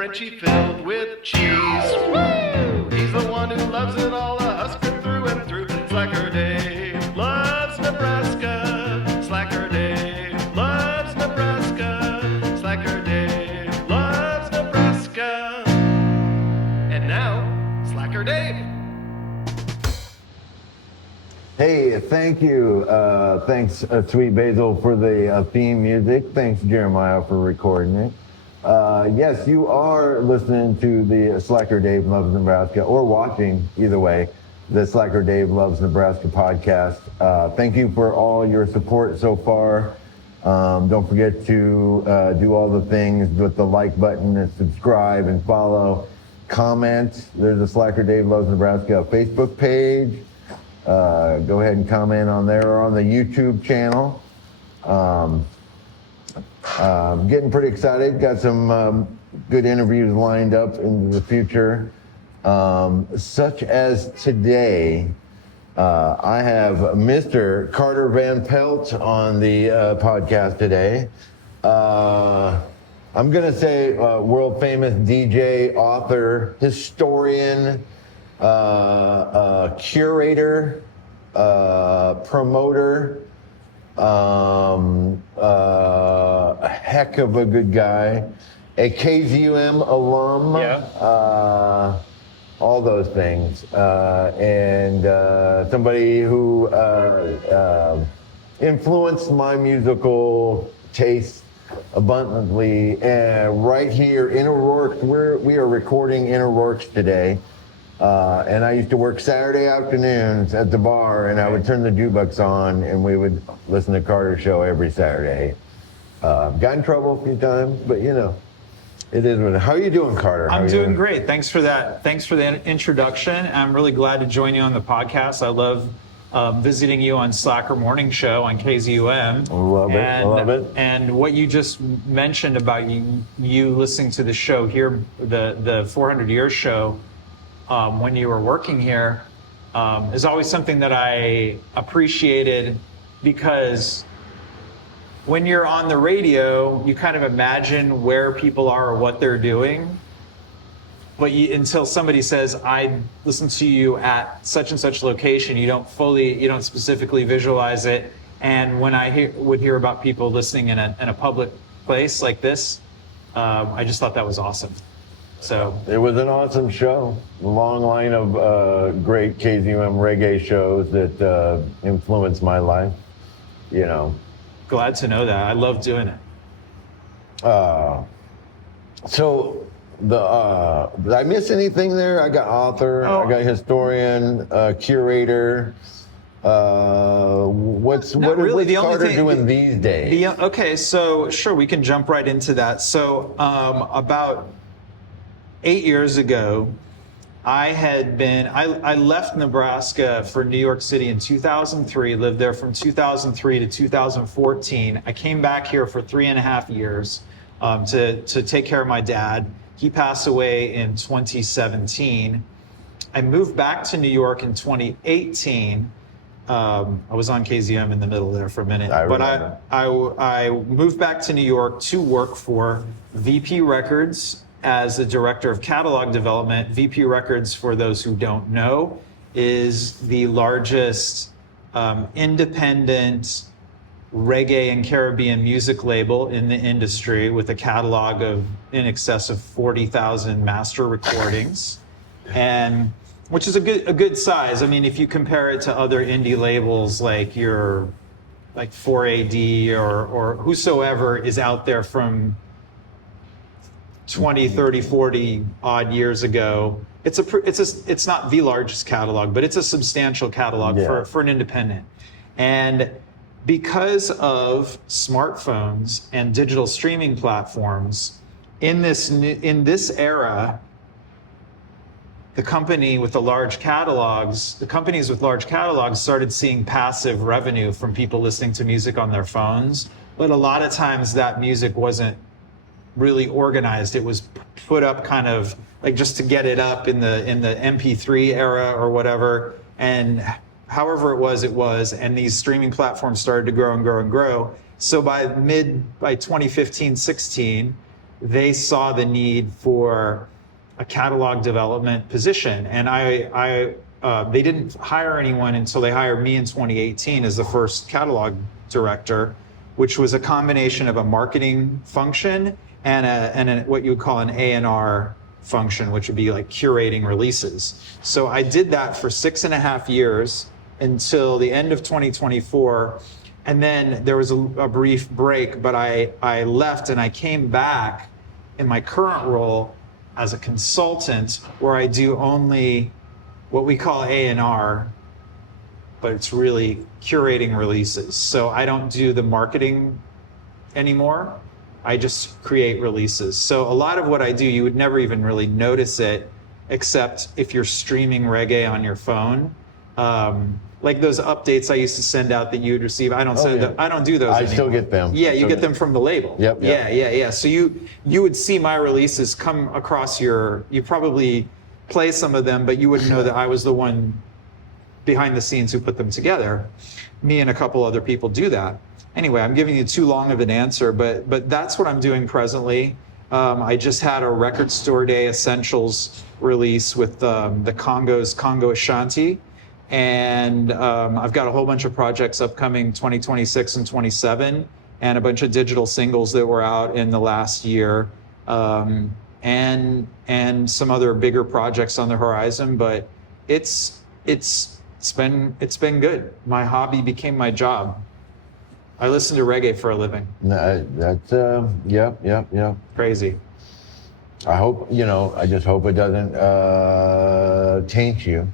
Frenchie filled with cheese. Woo! He's the one who loves it all, a Husker through and through. Slacker Dave loves Nebraska. Slacker Dave loves Nebraska. Slacker Dave loves Nebraska. And now, Slacker Dave. Hey, thank you. Thanks, Sweet Basil, for the theme music. Thanks, Jeremiah, for recording it. Yes, you are listening to the Slacker Dave Loves Nebraska, or watching, either way, the Slacker Dave Loves Nebraska podcast. Thank you for all your support so far. Don't forget to do all the things with the like button and subscribe and follow. Comment. There's a Slacker Dave Loves Nebraska Facebook page. Go ahead and comment on there or on the YouTube channel. Getting pretty excited. Got some good interviews lined up in the future. Such as today, I have Mr. Carter Van Pelt on the podcast today. I'm going to say world famous DJ, author, historian, curator, promoter, a heck of a good guy, a KZUM alum, all those things, and somebody who influenced my musical taste abundantly. Right here in O'Rourke, we are recording in O'Rourke today. And I used to work Saturday afternoons at the bar, and I would turn the jukebox on, and we would listen to Carter's show every Saturday. Got in trouble a few times, but you know, it is what. How are you doing, Carter? I'm doing great. Thanks for that. Thanks for the introduction. I'm really glad to join you on the podcast. I love visiting you on Slacker Morning Show on KZUM. Love it. And what you just mentioned about you listening to the show here, the 400 Years show. When you were working here, is always something that I appreciated, because when you're on the radio, you kind of imagine where people are or what they're doing. But until somebody says, I listened to you at such and such location, you don't specifically visualize it. And when I would hear about people listening in a public place like this, I just thought that was awesome. So it was an awesome show. A long line of great KZUM reggae shows that influenced my life. You know. Glad to know that. I love doing it. So did I miss anything there? I got author. I got historian, curator. What's Carter doing these days? Okay, so sure, we can jump right into that. So about 8 years ago, I left Nebraska for New York City in 2003, lived there from 2003 to 2014. I came back here for 3.5 years to take care of my dad. He passed away in 2017. I moved back to New York in 2018. I was on KZUM in the middle there for a minute. I moved back to New York to work for VP Records as the director of catalog development. VP Records, for those who don't know, is the largest independent reggae and Caribbean music label in the industry, with a catalog of in excess of 40,000 master recordings, and which is a good size. I mean, if you compare it to other indie labels like 4AD or whosoever is out there from 20, 30, 40 odd years ago, it's not the largest catalog, but it's a substantial catalog for an independent. And because of smartphones and digital streaming platforms, in this era, the companies with large catalogs started seeing passive revenue from people listening to music on their phones. But a lot of times that music wasn't really organized. It was put up kind of like just to get it up in the MP3 era or whatever. And however it was, and these streaming platforms started to grow and grow and grow. So by 2015, 16, they saw the need for a catalog development position, and they didn't hire anyone until they hired me in 2018 as the first catalog director, which was a combination of a marketing function and what you would call an A&R function, which would be like curating releases. So I did that for 6.5 years until the end of 2024. And then there was a brief break, but I left and I came back in my current role as a consultant, where I do only what we call A&R, but it's really curating releases. So I don't do the marketing anymore. I just create releases. So a lot of what I do, you would never even really notice it, except if you're streaming reggae on your phone. Like those updates I used to send out that you would receive. I don't I don't do those I anymore. still get them. Yeah, you get them from the label. Yep. Yeah. So you would see my releases come across you probably play some of them, but you wouldn't know that I was the one behind the scenes who put them together. Me and a couple other people do that. Anyway, I'm giving you too long of an answer, but that's what I'm doing presently. I just had a Record Store Day Essentials release with the Congo Ashanti. And I've got a whole bunch of projects upcoming 2026 and 27, and a bunch of digital singles that were out in the last year, and some other bigger projects on the horizon. But it's been good. My hobby became my job. I listen to reggae for a living. That's yep. Crazy. I hope, I just hope it doesn't taint you.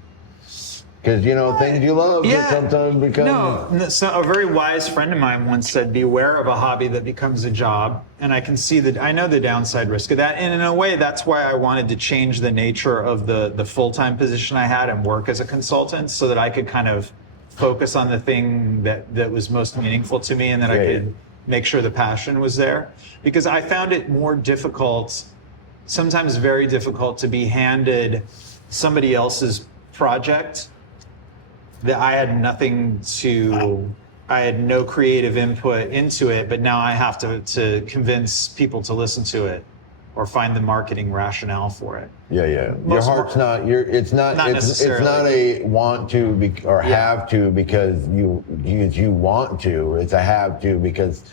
Because, things you love sometimes become... No, so a very wise friend of mine once said, beware of a hobby that becomes a job. And I can see that, I know the downside risk of that. And in a way, that's why I wanted to change the nature of the full-time position I had and work as a consultant, so that I could kind of focus on the thing that was most meaningful to me, and that I could make sure the passion was there. Because I found it more difficult, sometimes very difficult, to be handed somebody else's project that I had I had no creative input into it, but now I have to convince people to listen to it or find the marketing rationale for it. Yeah. Your heart's not. It's not a want to have to because you want to. It's a have to because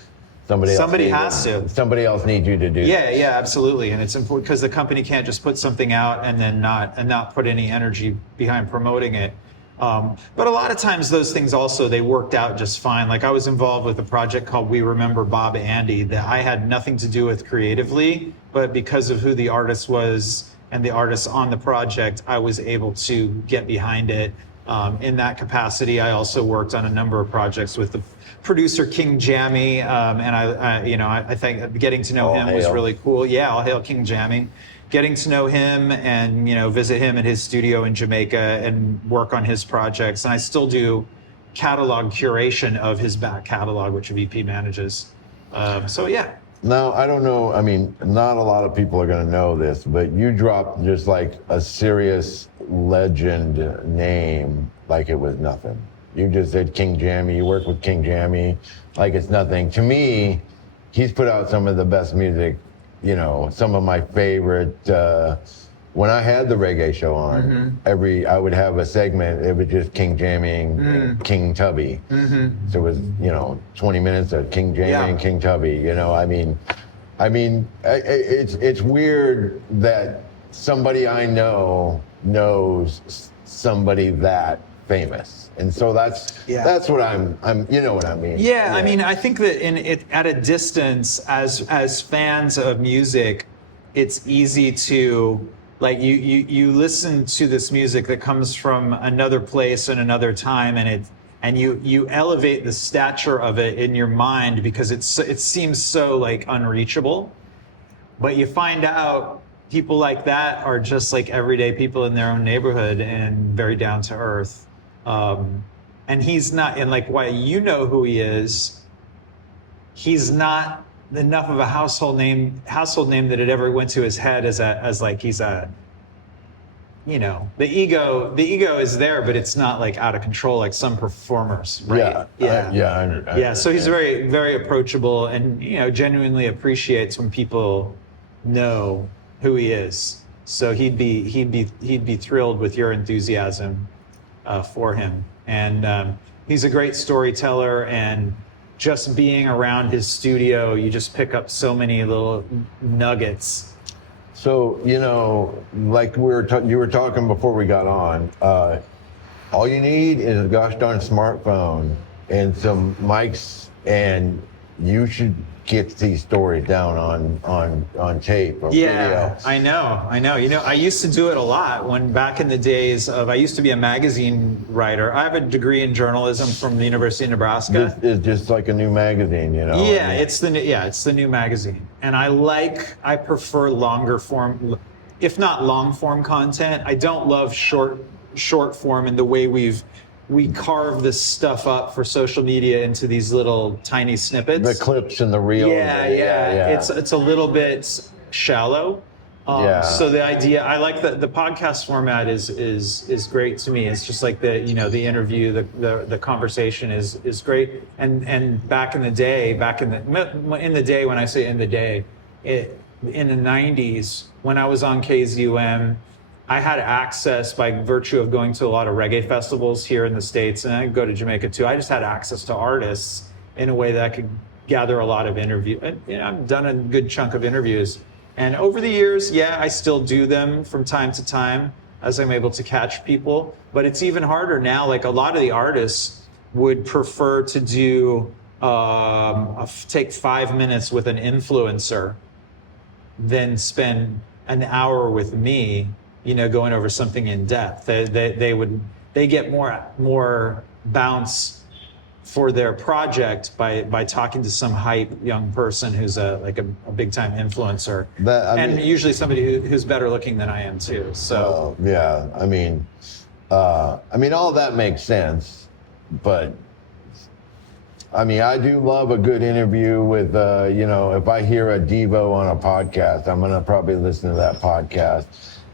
somebody else needs you to do. Yeah, absolutely. And it's important because the company can't just put something out and then not put any energy behind promoting it. But a lot of times those things also, they worked out just fine. Like I was involved with a project called We Remember Bob Andy that I had nothing to do with creatively, but because of who the artist was and the artists on the project, I was able to get behind it. In that capacity, I also worked on a number of projects with the producer King Jammy, and I think getting to know him was really cool. Yeah, all hail King Jammy. Getting to know him and visit him at his studio in Jamaica and work on his projects. And I still do catalog curation of his back catalog, which VP manages. So yeah. Now, I don't know, not a lot of people are going to know this, but you dropped just like a serious legend name like it was nothing. You just said King Jammy, you worked with King Jammy like it's nothing. To me, he's put out some of the best music, some of my favorite. When I had the reggae show on, I would have a segment, it was just King Jammy and King Tubby. So it was, 20 minutes of King Jammy and King Tubby, it's weird that somebody I know knows somebody that famous. And so that's what I'm what I mean. Yeah, I think that at a distance, as fans of music, it's easy to you listen to this music that comes from another place and another time, and you elevate the stature of it in your mind because it seems so unreachable. But you find out people like that are just like everyday people in their own neighborhood and very down to earth. And he's not, and why who he is, he's not enough of a household name that it ever went to his head he's a, the ego is there, but it's not out of control like some performers, right? Yeah. So he's very, very approachable and, genuinely appreciates when people know who he is. So he'd be thrilled with your enthusiasm for him. And he's a great storyteller, and just being around his studio, you just pick up so many little nuggets. So, like you were talking before we got on, all you need is a gosh darn smartphone and some mics, and you should get these stories down on tape or video. I know. I used to do it a lot when back in the days of, I used to be a magazine writer. I have a degree in journalism from the University of Nebraska. This is just like a new magazine, Yeah, it's the new magazine. And I prefer longer form, if not long form content. I don't love short form in the way we carve this stuff up for social media into these little tiny snippets. The clips and the reels. Yeah. It's a little bit shallow. So the idea, I like the podcast format is great to me. It's just like the interview, the conversation is great. And back in the day, when I say in the day, in the 90s, when I was on KZUM, I had access by virtue of going to a lot of reggae festivals here in the States, and I go to Jamaica too. I just had access to artists in a way that I could gather a lot of interviews. I've done a good chunk of interviews. And over the years, I still do them from time to time as I'm able to catch people. But it's even harder now. Like, a lot of the artists would prefer to do, take 5 minutes with an influencer than spend an hour with me, going over something in depth. They get more bounce for their project by talking to some hype young person who's a big time influencer, and usually somebody who's better looking than I am too. So all that makes sense, but I do love a good interview with if I hear a Devo on a podcast, I'm gonna probably listen to that podcast.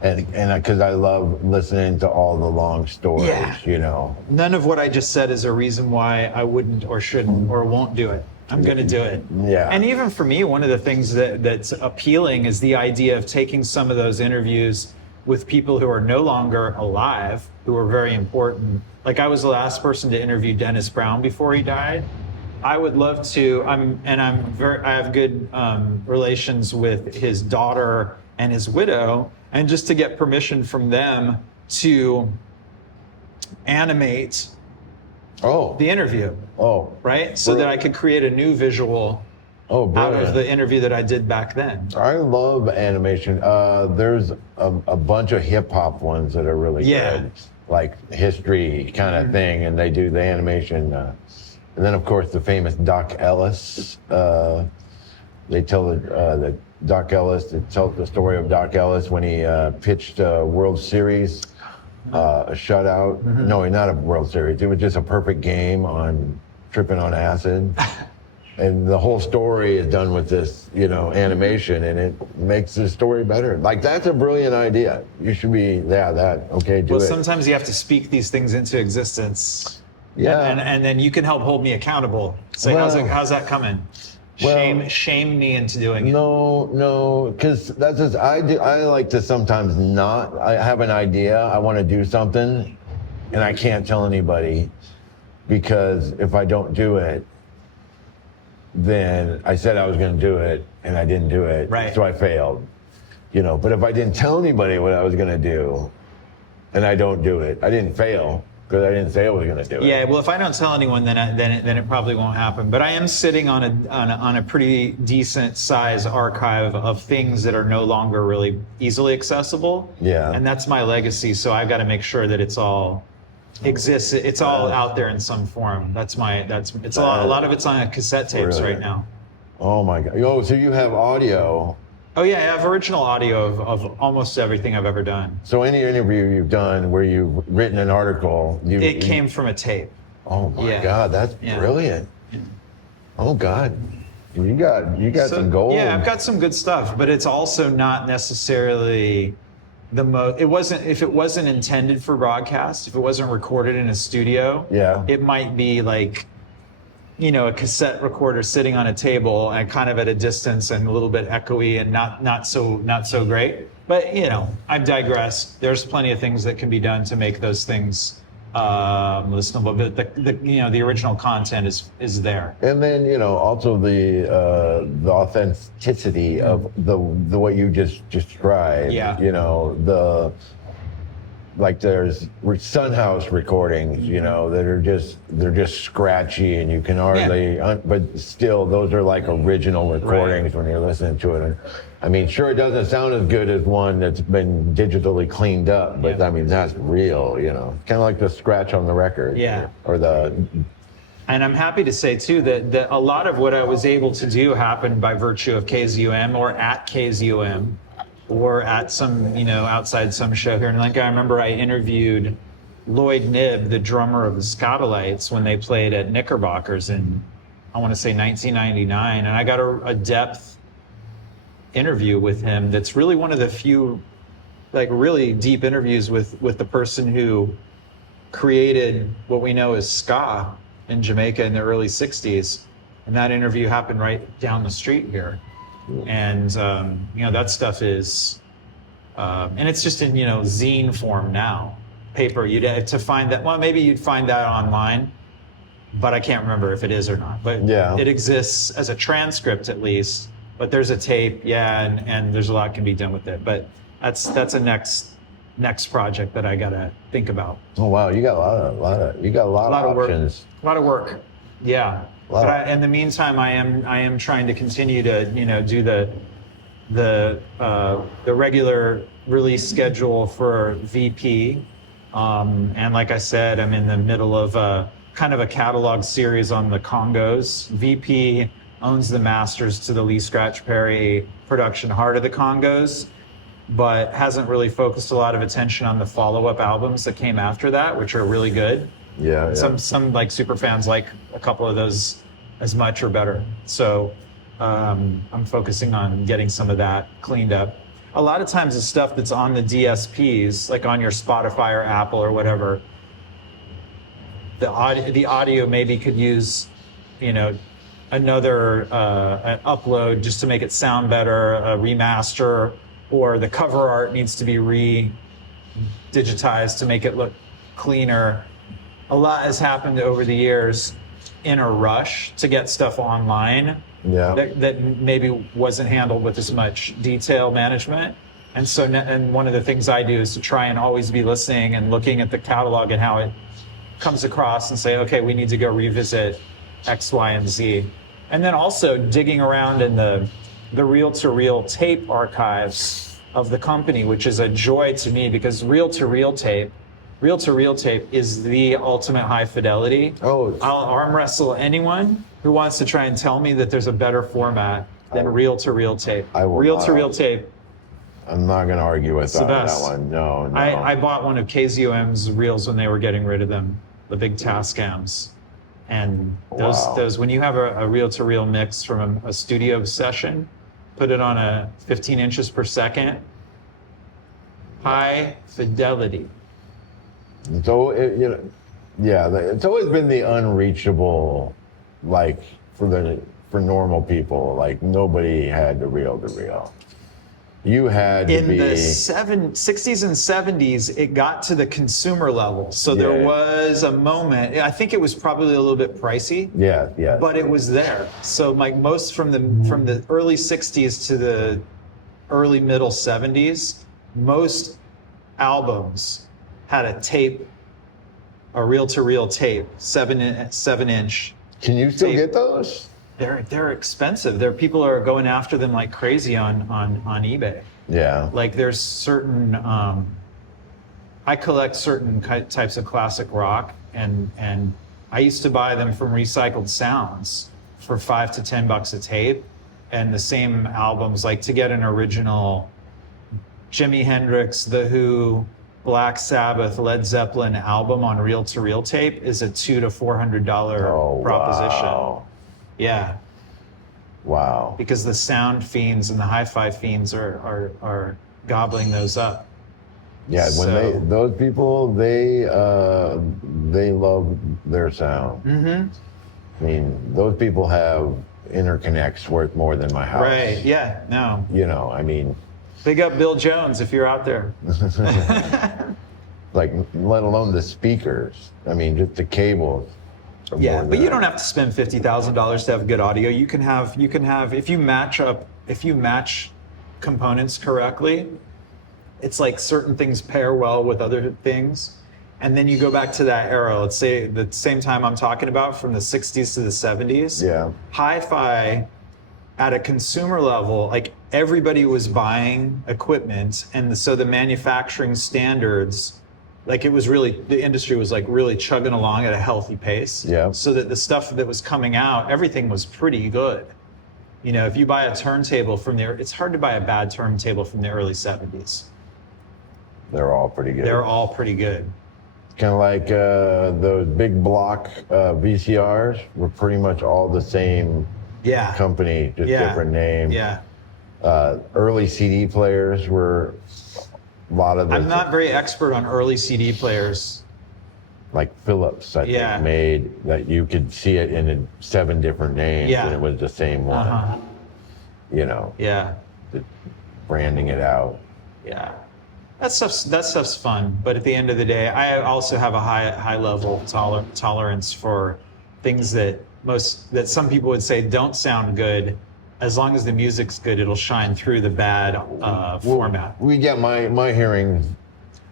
And because I love listening to all the long stories, None of what I just said is a reason why I wouldn't or shouldn't or won't do it. I'm going to do it. Yeah. And even for me, one of the things that's appealing is the idea of taking some of those interviews with people who are no longer alive, who are very important. Like, I was the last person to interview Dennis Brown before he died. I would love to. I have good relations with his daughter and his widow. And just to get permission from them to animate the interview. Right? So that I could create a new visual out of the interview that I did back then. I love animation. There's a bunch of hip hop ones that are really good, like history kind of thing, and they do the animation. And then, of course, the famous Doc Ellis. They tell the Doc Ellis, it tells the story of Doc Ellis when he pitched a World Series, a shutout. Mm-hmm. No, not a World Series. It was just a perfect game on tripping on acid. And the whole story is done with this, animation, and it makes the story better. Like, that's a brilliant idea. You should be, do it. Well, sometimes you have to speak these things into existence. Yeah. And then you can help hold me accountable. Say, how's that coming? Shame me into doing it. No, because that's just, I like to sometimes not. I have an idea, I want to do something, and I can't tell anybody, because if I don't do it, then I said I was going to do it, and I didn't do it, so I failed. But if I didn't tell anybody what I was going to do, and I don't do it, I didn't fail. Because I didn't say I was going to do it. Yeah, well, if I don't tell anyone, then it probably won't happen. But I am sitting on a pretty decent size archive of things that are no longer really easily accessible. Yeah. And that's my legacy. So I've got to make sure that it's all exists. It's all out there in some form. A lot of it's on cassette tapes right now. Oh my God. Oh, so you have audio. Oh yeah, I have original audio of almost everything I've ever done. So any interview you've done where you've written an article, it came from a tape. Oh my God, that's brilliant. Yeah. Oh God, you got some gold. Yeah, I've got some good stuff, but it's also not necessarily the most. If it wasn't intended for broadcast, if it wasn't recorded in a studio, it might be like a cassette recorder sitting on a table and kind of at a distance and a little bit echoey and not so great. But I digress. There's plenty of things that can be done to make those things listenable. But the original content is there. And then also the authenticity of the what you just described. Yeah. Like there's Sunhouse recordings, that they're just scratchy and you can hardly, but still those are like original recordings when you're listening to it. And I mean, sure, it doesn't sound as good as one that's been digitally cleaned up, but I mean, that's real, kind of like the scratch on the record. Yeah. And I'm happy to say too that a lot of what I was able to do happened by virtue of KZUM or at KZUM. Or at some, outside some show here in Lincoln. I remember I interviewed Lloyd Knibb, the drummer of the Scatolites, when they played at Knickerbockers in, I want to say 1999. And I got a depth interview with him that's really one of the few, like really deep interviews with the person who created what we know as ska in Jamaica in the early 60s. And that interview happened right down the street here. And that stuff is, and it's just in zine form now, paper. You'd have to find that. Well, maybe you'd find that online, but I can't remember if it is or not. But it exists as a transcript at least. But there's a tape, and there's a lot can be done with it. But that's a next project that I gotta think about. Oh wow, you got a lot of options. A lot of work. Yeah. But in the meantime, I am trying to continue to do the regular release schedule for VP, and like I said, I'm in the middle of kind of a catalog series on the Congos. VP owns the masters to the Lee Scratch Perry production Heart of the Congos, but hasn't really focused a lot of attention on the follow-up albums that came after that, which are really good. Yeah. Some like super fans like a couple of those as much or better. So I'm focusing on getting some of that cleaned up. A lot of times the stuff that's on the DSPs, like on your Spotify or Apple or whatever, the audio maybe could use, another an upload just to make it sound better, a remaster, or the cover art needs to be digitized to make it look cleaner. A lot has happened over the years in a rush to get stuff online that maybe wasn't handled with as much detail management. And so, and one of the things I do is to try and always be listening and looking at the catalog and how it comes across and say, okay, we need to go revisit X, Y, and Z. And then also digging around in the reel-to-reel tape archives of the company, which is a joy to me because reel-to-reel tape is the ultimate high fidelity. Oh, I'll arm wrestle anyone who wants to try and tell me that there's a better format than reel-to-reel tape. Reel-to-reel tape. I'm not going to argue with that one. No. I bought one of KZUM's reels when they were getting rid of them, the big Tascams. And those when you have a reel-to-reel mix from a studio session, put it on a 15 inches per second, high fidelity. So it's always been the unreachable, like for normal people. Like nobody had the reel-to-reel. You had to be... In the 60s and 70s, it got to the consumer level. So there was a moment, I think it was probably a little bit pricey. Yeah. But it was there. So like most from the early 60s to the early middle 70s, most albums had a reel-to-reel tape, 7-inch. Can you still tape. get those? They're expensive. People are going after them like crazy on eBay. Yeah. Like there's certain, I collect certain types of classic rock, and I used to buy them from Recycled Sounds for $5 to $10 a tape, and the same albums. Like to get an original Jimi Hendrix, The Who, Black Sabbath, Led Zeppelin album on reel-to-reel tape is a $200 to $400 proposition. Wow. Yeah. Wow. Because the sound fiends and the hi-fi fiends are gobbling those up. Yeah, those people they love their sound. Mm-hmm. I mean, those people have interconnects worth more than my house. Right. Yeah. No. You know, I mean, Big up Bill Jones if you're out there. like, let alone the speakers. I mean, just the cables. are Yeah, more but than you that. don't have to spend $50,000 to have good audio. You can have if you match components correctly, it's like certain things pair well with other things. And then you go back to that era, let's say the same time I'm talking about, from the 60s to the 70s. Yeah. Hi-fi at a consumer level, like everybody was buying equipment, and so the manufacturing standards, like the industry was like really chugging along at a healthy pace. Yeah. So that the stuff that was coming out, everything was pretty good. You know, if you buy a turntable from there, it's hard to buy a bad turntable from the early 70s. They're all pretty good. They're all pretty good. Kind of like those big block VCRs were pretty much all the same Yeah. company, just Yeah. different name. Yeah. Early CD players were a lot of the I'm not very expert on early CD players. like Philips, I Yeah. think, made that you could see it in 7 different names Yeah. and it was the same one. Uh-huh. You know, Yeah. branding it out. Yeah. That stuff's fun, but at the end of the day, I also have a high level tolerance for things that some people would say don't sound good. As long as the music's good, it'll shine through the bad format. We get my hearing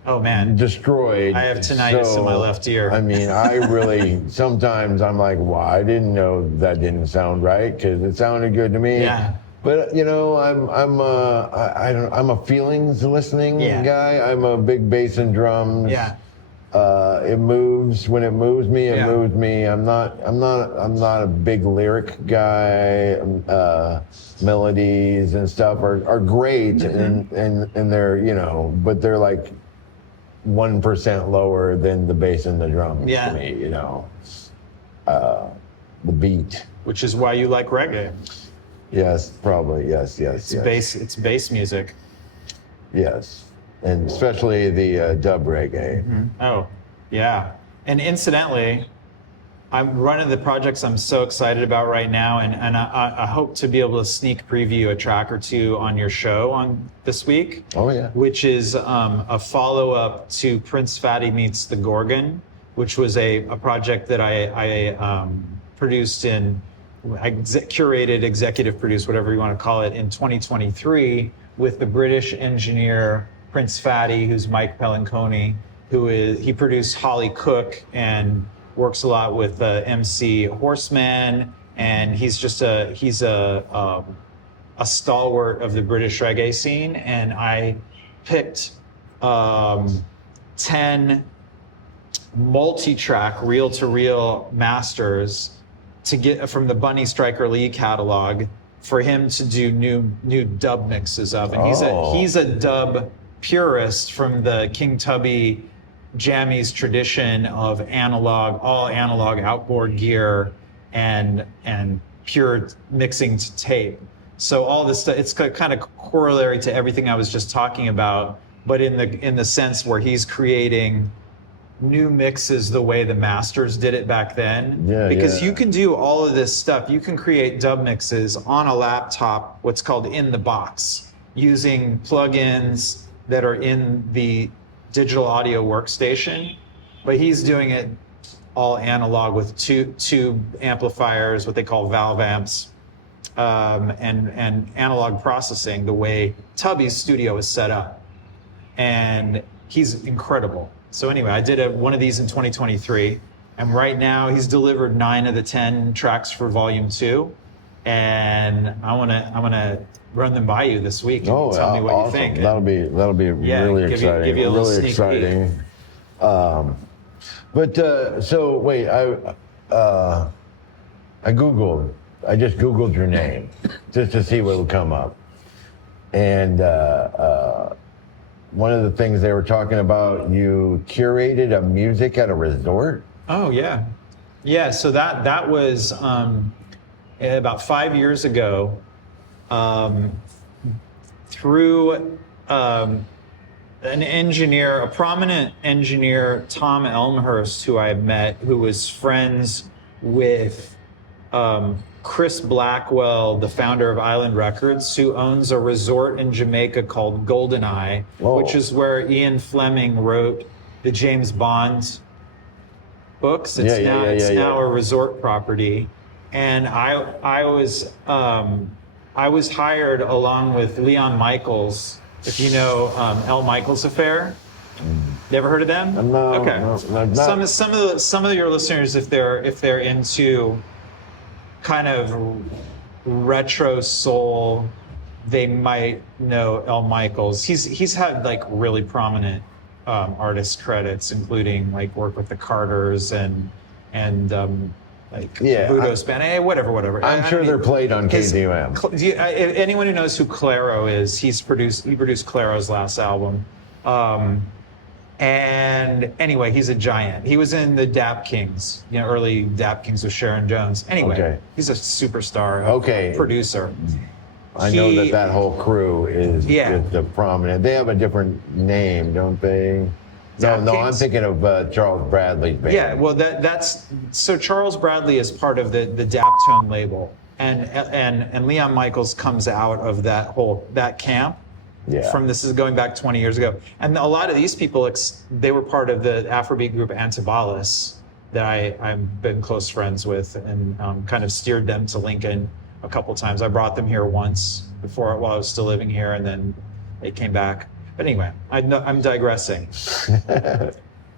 Oh man, destroyed. I have tinnitus in my left ear. I mean, I really sometimes I'm like, well, I didn't know that didn't sound right because it sounded good to me. Yeah. But you know, I'm a feelings listening Yeah. guy. I'm a big bass and drums. Yeah. It moves when it moves me. It Yeah. moves me. I'm not a big lyric guy. Melodies and stuff are great, Mm-hmm. and they're, you know, but they're like 1% lower than the bass and the drums Yeah. to me. You know, the beat. Which is why you like reggae. Yes, probably. Yes. It's bass music. Yes, and especially the dub reggae. Oh, yeah. And incidentally, I'm running the projects I'm so excited about right now, and I hope to be able to sneak preview a track or two on your show on this week. Oh yeah. Which is a follow-up to Prince Fatty Meets the Gorgon, which was a project that I produced curated, executive produced, whatever you want to call it, in 2023 with the British engineer Prince Fatty, who's Mike Pelanconi, he produced Holly Cook and works a lot with MC Horseman, and he's a stalwart of the British reggae scene. And I picked 10 multi-track reel-to-reel masters to get from the Bunny Striker Lee catalog for him to do new dub mixes of. And he's a dub purist from the King Tubby Jammies tradition of all analog outboard gear and pure mixing to tape. So all this stuff, it's kind of corollary to everything I was just talking about, but in the sense where he's creating new mixes the way the masters did it back then. Because you can do all of this stuff. You can create dub mixes on a laptop, what's called in the box, using plugins that are in the digital audio workstation. But he's doing it all analog with tube amplifiers, what they call valve amps, and analog processing, the way Tubby's studio is set up. And he's incredible. So anyway, I did one of these in 2023, and right now he's delivered 9 of the 10 tracks for Volume 2, and I wanna run them by you this week. And tell me what awesome. you think. That'll be really exciting. Give you a little really sneak exciting. So wait, I just Googled your name just to see what would come up, and one of the things they were talking about, you curated a music at a resort. Oh yeah, yeah. So that was about 5 years ago, through an engineer, a prominent engineer, Tom Elmhurst, who I had met, who was friends with Chris Blackwell, the founder of Island Records, who owns a resort in Jamaica called Goldeneye, Whoa. which is where Ian Fleming wrote the James Bond books. It's now a resort property, and I was hired along with Leon Michaels. If you know L. Michaels Affair. You ever heard of them? No. Okay. No, Some of your listeners, if they're into kind of retro soul, they might know L. Michaels. He's had like really prominent artist credits, including like work with the Carters and like Budo's Band, whatever. I'm sure they're played on KZUM. Anyone who knows who Claro is, he produced Claro's last album. And anyway, he's a giant. He was in the Dap Kings, early Dap Kings with Sharon Jones. Anyway, he's a superstar, producer. I know that whole crew is the prominent. They have a different name, don't they? No, I'm thinking of Charles Bradley's band. Yeah, well, so Charles Bradley is part of the Daptone label, and Leon Michaels comes out of that camp. Yeah. This is going back 20 years ago. And a lot of these people, they were part of the Afrobeat group Antibalas that I've been close friends with, and kind of steered them to Lincoln a couple times. I brought them here once while I was still living here, and then they came back. But anyway, I'm digressing.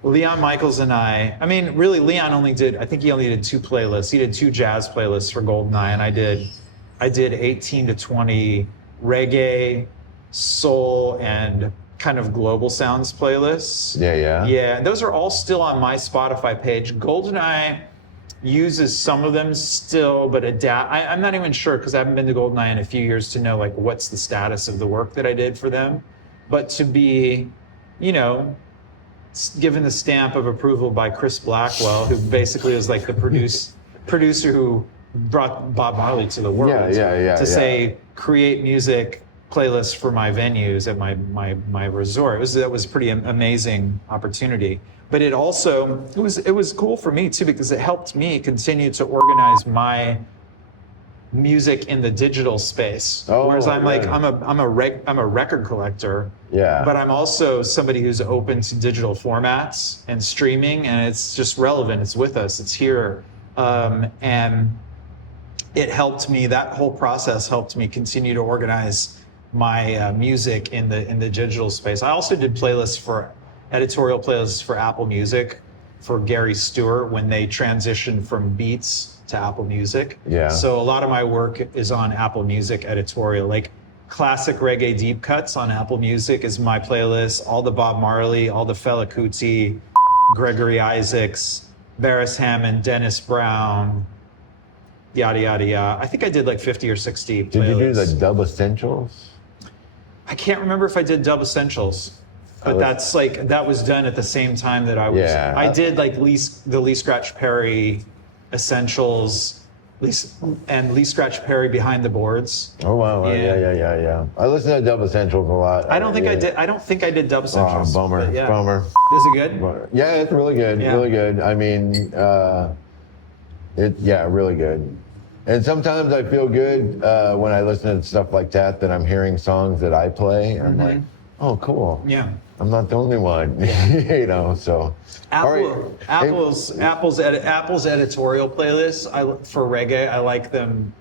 Leon Michaels and I mean, really, Leon only did 2 playlists. He did 2 jazz playlists for Goldeneye, and I did 18 to 20 reggae, soul, and kind of global sounds playlists. Yeah, those are all still on my Spotify page. Goldeneye uses some of them still, but I'm not even sure, because I haven't been to Goldeneye in a few years to know like what's the status of the work that I did for them. But to be, given the stamp of approval by Chris Blackwell, who basically was like the producer who brought Bob Marley to the world, say create music playlists for my venues at my resort. That was a pretty amazing opportunity. But it was cool for me too, because it helped me continue to organize my music in the digital space. Whereas I'm a record collector. Yeah. But I'm also somebody who's open to digital formats and streaming, and it's just relevant. It's with us. It's here. And it helped me. That whole process helped me continue to organize my music in the digital space. I also did editorial playlists for Apple Music for Gary Stewart when they transitioned from Beats to Apple Music. Yeah. So a lot of my work is on Apple Music editorial, like classic reggae deep cuts on Apple Music is my playlist. All the Bob Marley, all the Fela Kuti, Gregory Isaacs, Barris Hammond, Dennis Brown, yada yada yada. I think I did like 50 or 60 playlists. Did you do the Dub Essentials? I can't remember if I did Dub Essentials, but that was done at the same time that I was. Yeah. I did like the Lee Scratch Perry Essentials, Lee Scratch Perry Behind the Boards. Oh wow, yeah. I listen to Dub Essentials a lot. I don't think I did Dub Essentials. Oh, bummer. Bummer. Is it good? Yeah, it's really good. Yeah. Really good. I mean, really good. And sometimes I feel good when I listen to stuff like that I'm hearing songs that I play. And I'm like, oh, cool. Yeah. I'm not the only one, so. Apple's editorial playlists, for reggae, I like them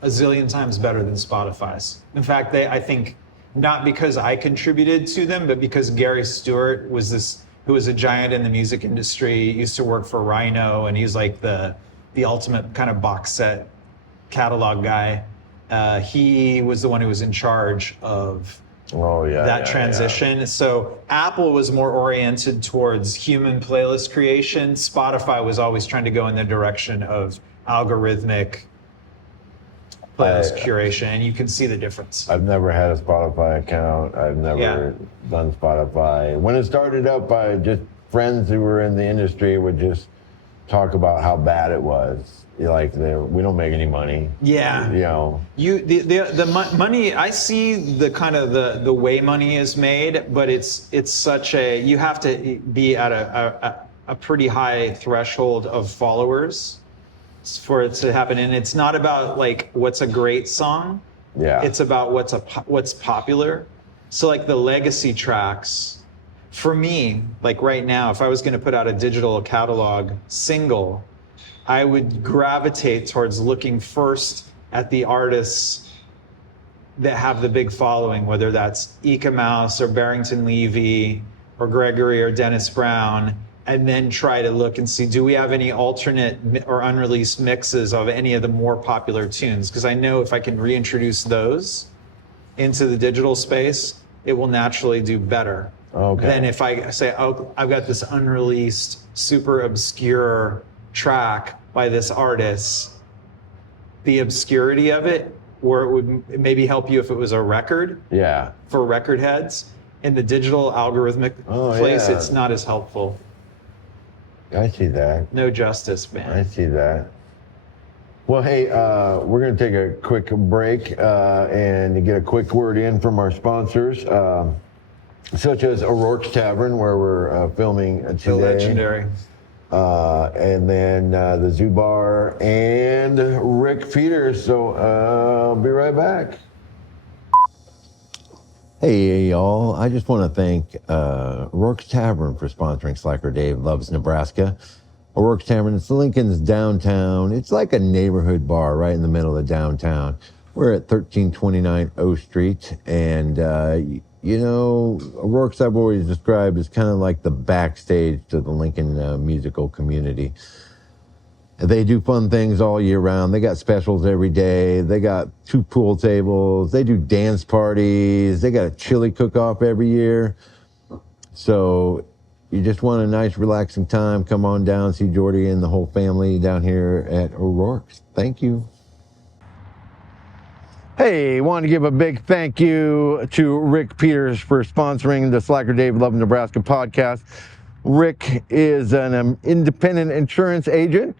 a zillion times better than Spotify's. In fact, I think, not because I contributed to them, but because Gary Stewart who was a giant in the music industry, used to work for Rhino, and he's like the ultimate kind of box set catalog guy. He was the one who was in charge of that transition. Yeah. So Apple was more oriented towards human playlist creation. Spotify was always trying to go in the direction of algorithmic playlist curation, and you can see the difference. I've never had a Spotify account. I've never done Spotify. When it started up, just friends who were in the industry would just talk about how bad it was. Like we don't make any money. Yeah. The money, I see the kind of the way money is made, but it's such you have to be at a pretty high threshold of followers for it to happen. And it's not about like what's a great song. Yeah. It's about what's popular. So like the legacy tracks, for me, like right now, if I was going to put out a digital catalog single, I would gravitate towards looking first at the artists that have the big following, whether that's Ika Mouse or Barrington Levy or Gregory or Dennis Brown, and then try to look and see, do we have any alternate or unreleased mixes of any of the more popular tunes? Because I know if I can reintroduce those into the digital space, it will naturally do better than if I say, oh, I've got this unreleased, super obscure track by this artist. The obscurity of it, where it would maybe help you if it was a record for record heads. In the digital algorithmic place, it's not as helpful. I see that. No justice, man. I see that. Well, hey, we're going to take a quick break and get a quick word in from our sponsors, such as O'Rourke's Tavern, where we're filming today. The legendary. And then the Zoo Bar and Rick Peters. So I'll be right back. Hey, y'all. I just want to thank O'Rourke's Tavern for sponsoring Slacker Dave Loves Nebraska. O'Rourke's Tavern, it's Lincoln's downtown. It's like a neighborhood bar right in the middle of downtown. We're at 1329 O Street, and you know, O'Rourke's I've always described as kind of like the backstage to the Lincoln musical community. They do fun things all year round. They got specials every day. They got 2 pool tables. They do dance parties. They got a chili cook-off every year. So you just want a nice, relaxing time, come on down, see Jordy and the whole family down here at O'Rourke's. Thank you. Hey, want to give a big thank you to Rick Peters for sponsoring the Slacker Dave Loves Nebraska podcast. Rick is an independent insurance agent,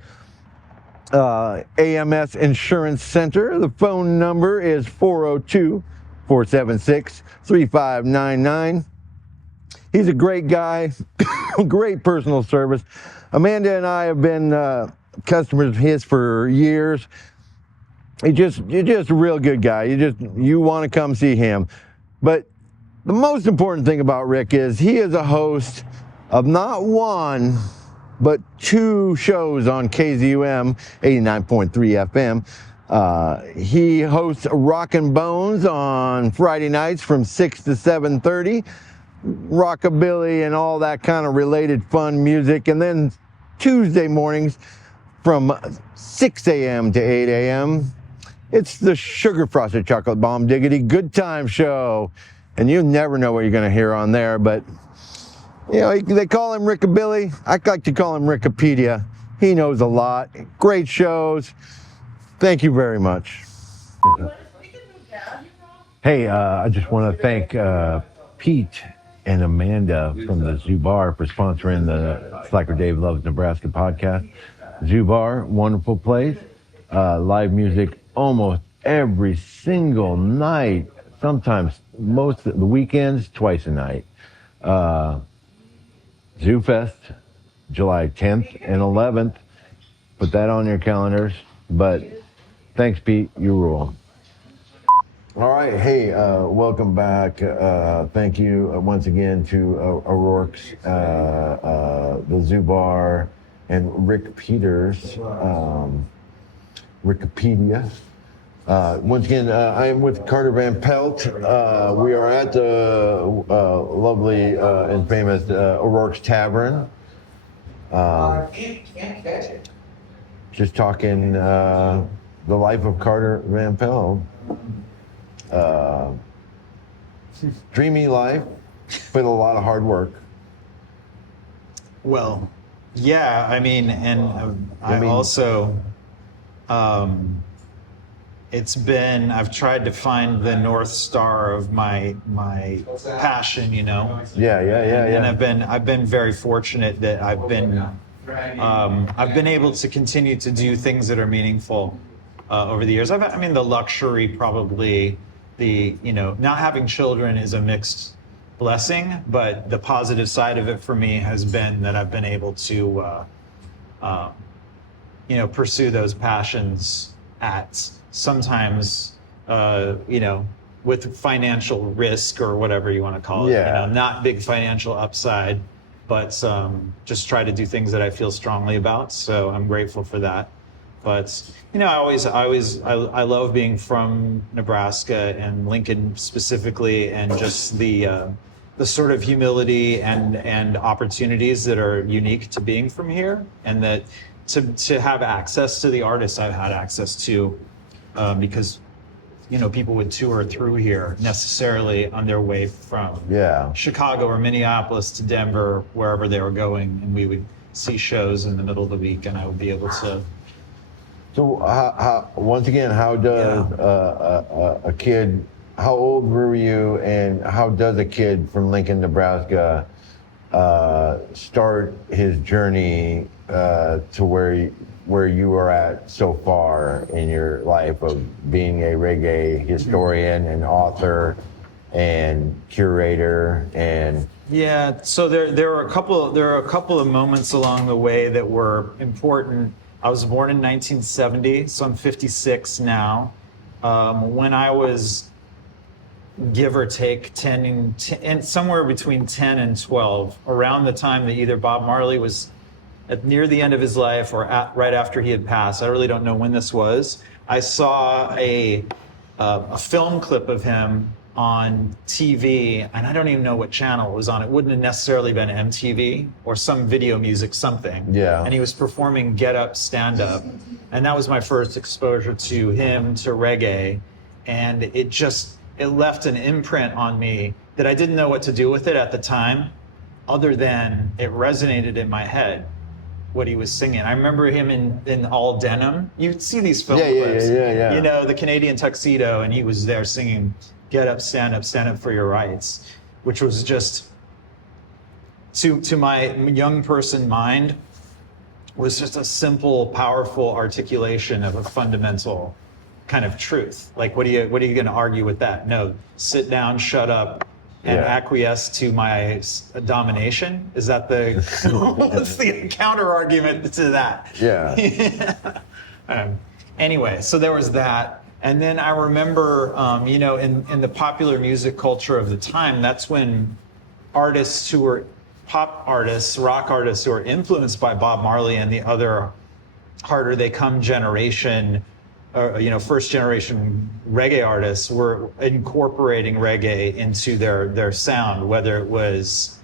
AMS Insurance Center. The phone number is 402-476-3599. He's a great guy, great personal service. Amanda and I have been customers of his for years. You're just a real good guy. You want to come see him. But the most important thing about Rick is he is a host of not one, but 2 shows on KZUM 89.3 FM. He hosts Rockin' Bones on Friday nights from 6 to 7:30. Rockabilly and all that kind of related fun music. And then Tuesday mornings from 6 a.m. to 8 a.m., it's the Sugar Frosted Chocolate Bomb Diggity Good Time Show. And you never know what you're going to hear on there, but you know, they call him Rickabilly. I like to call him Rickopedia. He knows a lot. Great shows. Thank you very much. Hey, I just want to thank Pete and Amanda from the Zoo Bar for sponsoring the Slacker Dave Loves Nebraska podcast. Zoo Bar, wonderful place. Live music almost every single night. Sometimes most of the weekends, twice a night. Zoo Fest, July 10th and 11th. Put that on your calendars. But thanks, Pete. You rule. All right. Hey, welcome back. Thank you once again to O'Rourke's, the Zoo Bar, and Rick Peters, Rickopedia. Once again, I am with Carter Van Pelt. We are at the lovely and famous O'Rourke's Tavern. Just talking the life of Carter Van Pelt. Dreamy life, but a lot of hard work. Well, yeah, I mean, and I also, I've tried to find the North Star of my passion, you know? Yeah. And I've been very fortunate that I've been able to continue to do things that are meaningful over the years. I mean, the luxury probably, not having children is a mixed blessing, but the positive side of it for me has been that I've been able to pursue those passions at sometimes, with financial risk or whatever you want to call it. Yeah. Not big financial upside, but just try to do things that I feel strongly about. So I'm grateful for that. But I love being from Nebraska and Lincoln specifically, and just the sort of humility and opportunities that are unique to being from here, and that to have access to the artists I've had access to, because people would tour through here necessarily on their way from Chicago or Minneapolis to Denver, wherever they were going, and we would see shows in the middle of the week, and I would be able to. So once again, how does a kid? How old were you, and how does a kid from Lincoln, Nebraska, start his journey to where you are at so far in your life of being a reggae historian and author and curator and? Yeah, so there are a couple of moments along the way that were important. I was born in 1970, so I'm 56 now. When I was, give or take, 10 and somewhere between 10 and 12, around the time that either Bob Marley was near the end of his life or right after he had passed. I really don't know when this was. I saw a film clip of him on TV, and I don't even know what channel it was on. It wouldn't have necessarily been MTV or some video music something. Yeah. And he was performing Get Up, Stand Up. And that was my first exposure to him, to reggae. And it left an imprint on me that I didn't know what to do with it at the time, other than it resonated in my head, what he was singing. I remember him in all denim. You'd see these film clips. Yeah. The Canadian tuxedo, and he was there singing Get Up, Stand Up for Your Rights, which was just, to my young person mind, was just a simple, powerful articulation of a fundamental kind of truth. Like, what are you going to argue with that? No, sit down, shut up, and acquiesce to my domination. Is that what's the counter argument to that? Yeah. Anyway, so there was that. And then I remember, in the popular music culture of the time, that's when artists who were pop artists, rock artists who were influenced by Bob Marley and the other harder they come generation, first generation reggae artists were incorporating reggae into their sound, whether it was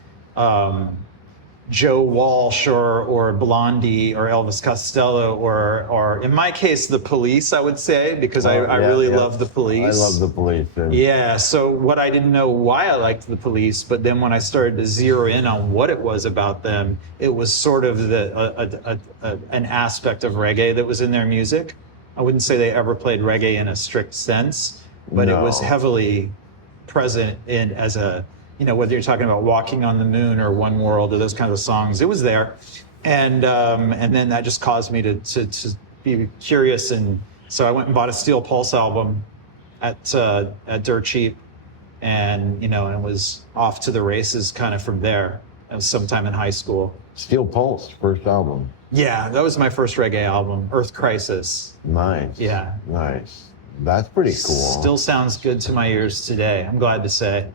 Joe Walsh or Blondie or Elvis Costello or in my case, The Police, I would say, because I really love The Police. I love The Police. Yeah, so what I didn't know why I liked The Police, but then when I started to zero in on what it was about them, it was sort of an aspect of reggae that was in their music. I wouldn't say they ever played reggae in a strict sense, but it was heavily present as a, whether you're talking about Walking on the Moon or One World or those kinds of songs, it was there. And then that just caused me to be curious. And so I went and bought a Steel Pulse album at Dirt Cheap, and was off to the races kind of from there. It was sometime in high school. Steel Pulse, first album. Yeah, that was my first reggae album, Earth Crisis. Nice. Yeah. Nice. That's pretty cool. Still sounds good to my ears today, I'm glad to say.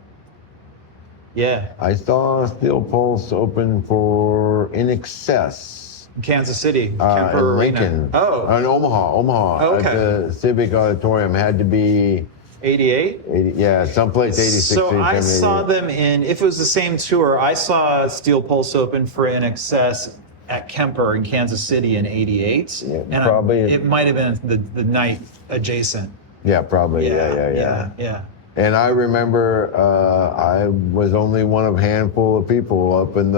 Yeah. I saw Steel Pulse open for In Excess. In Kansas City, In Kemper Arena. Lincoln. Oh. In Omaha. Oh, okay. At the Civic Auditorium. Had to be 88? 80, someplace 86. So I 87, saw 88. them if it was the same tour, I saw Steel Pulse open for In Excess at Kemper in Kansas City in 88. Yeah, and probably. It might have been the night adjacent. Yeah, probably. Yeah. And I remember I was only one of a handful of people up at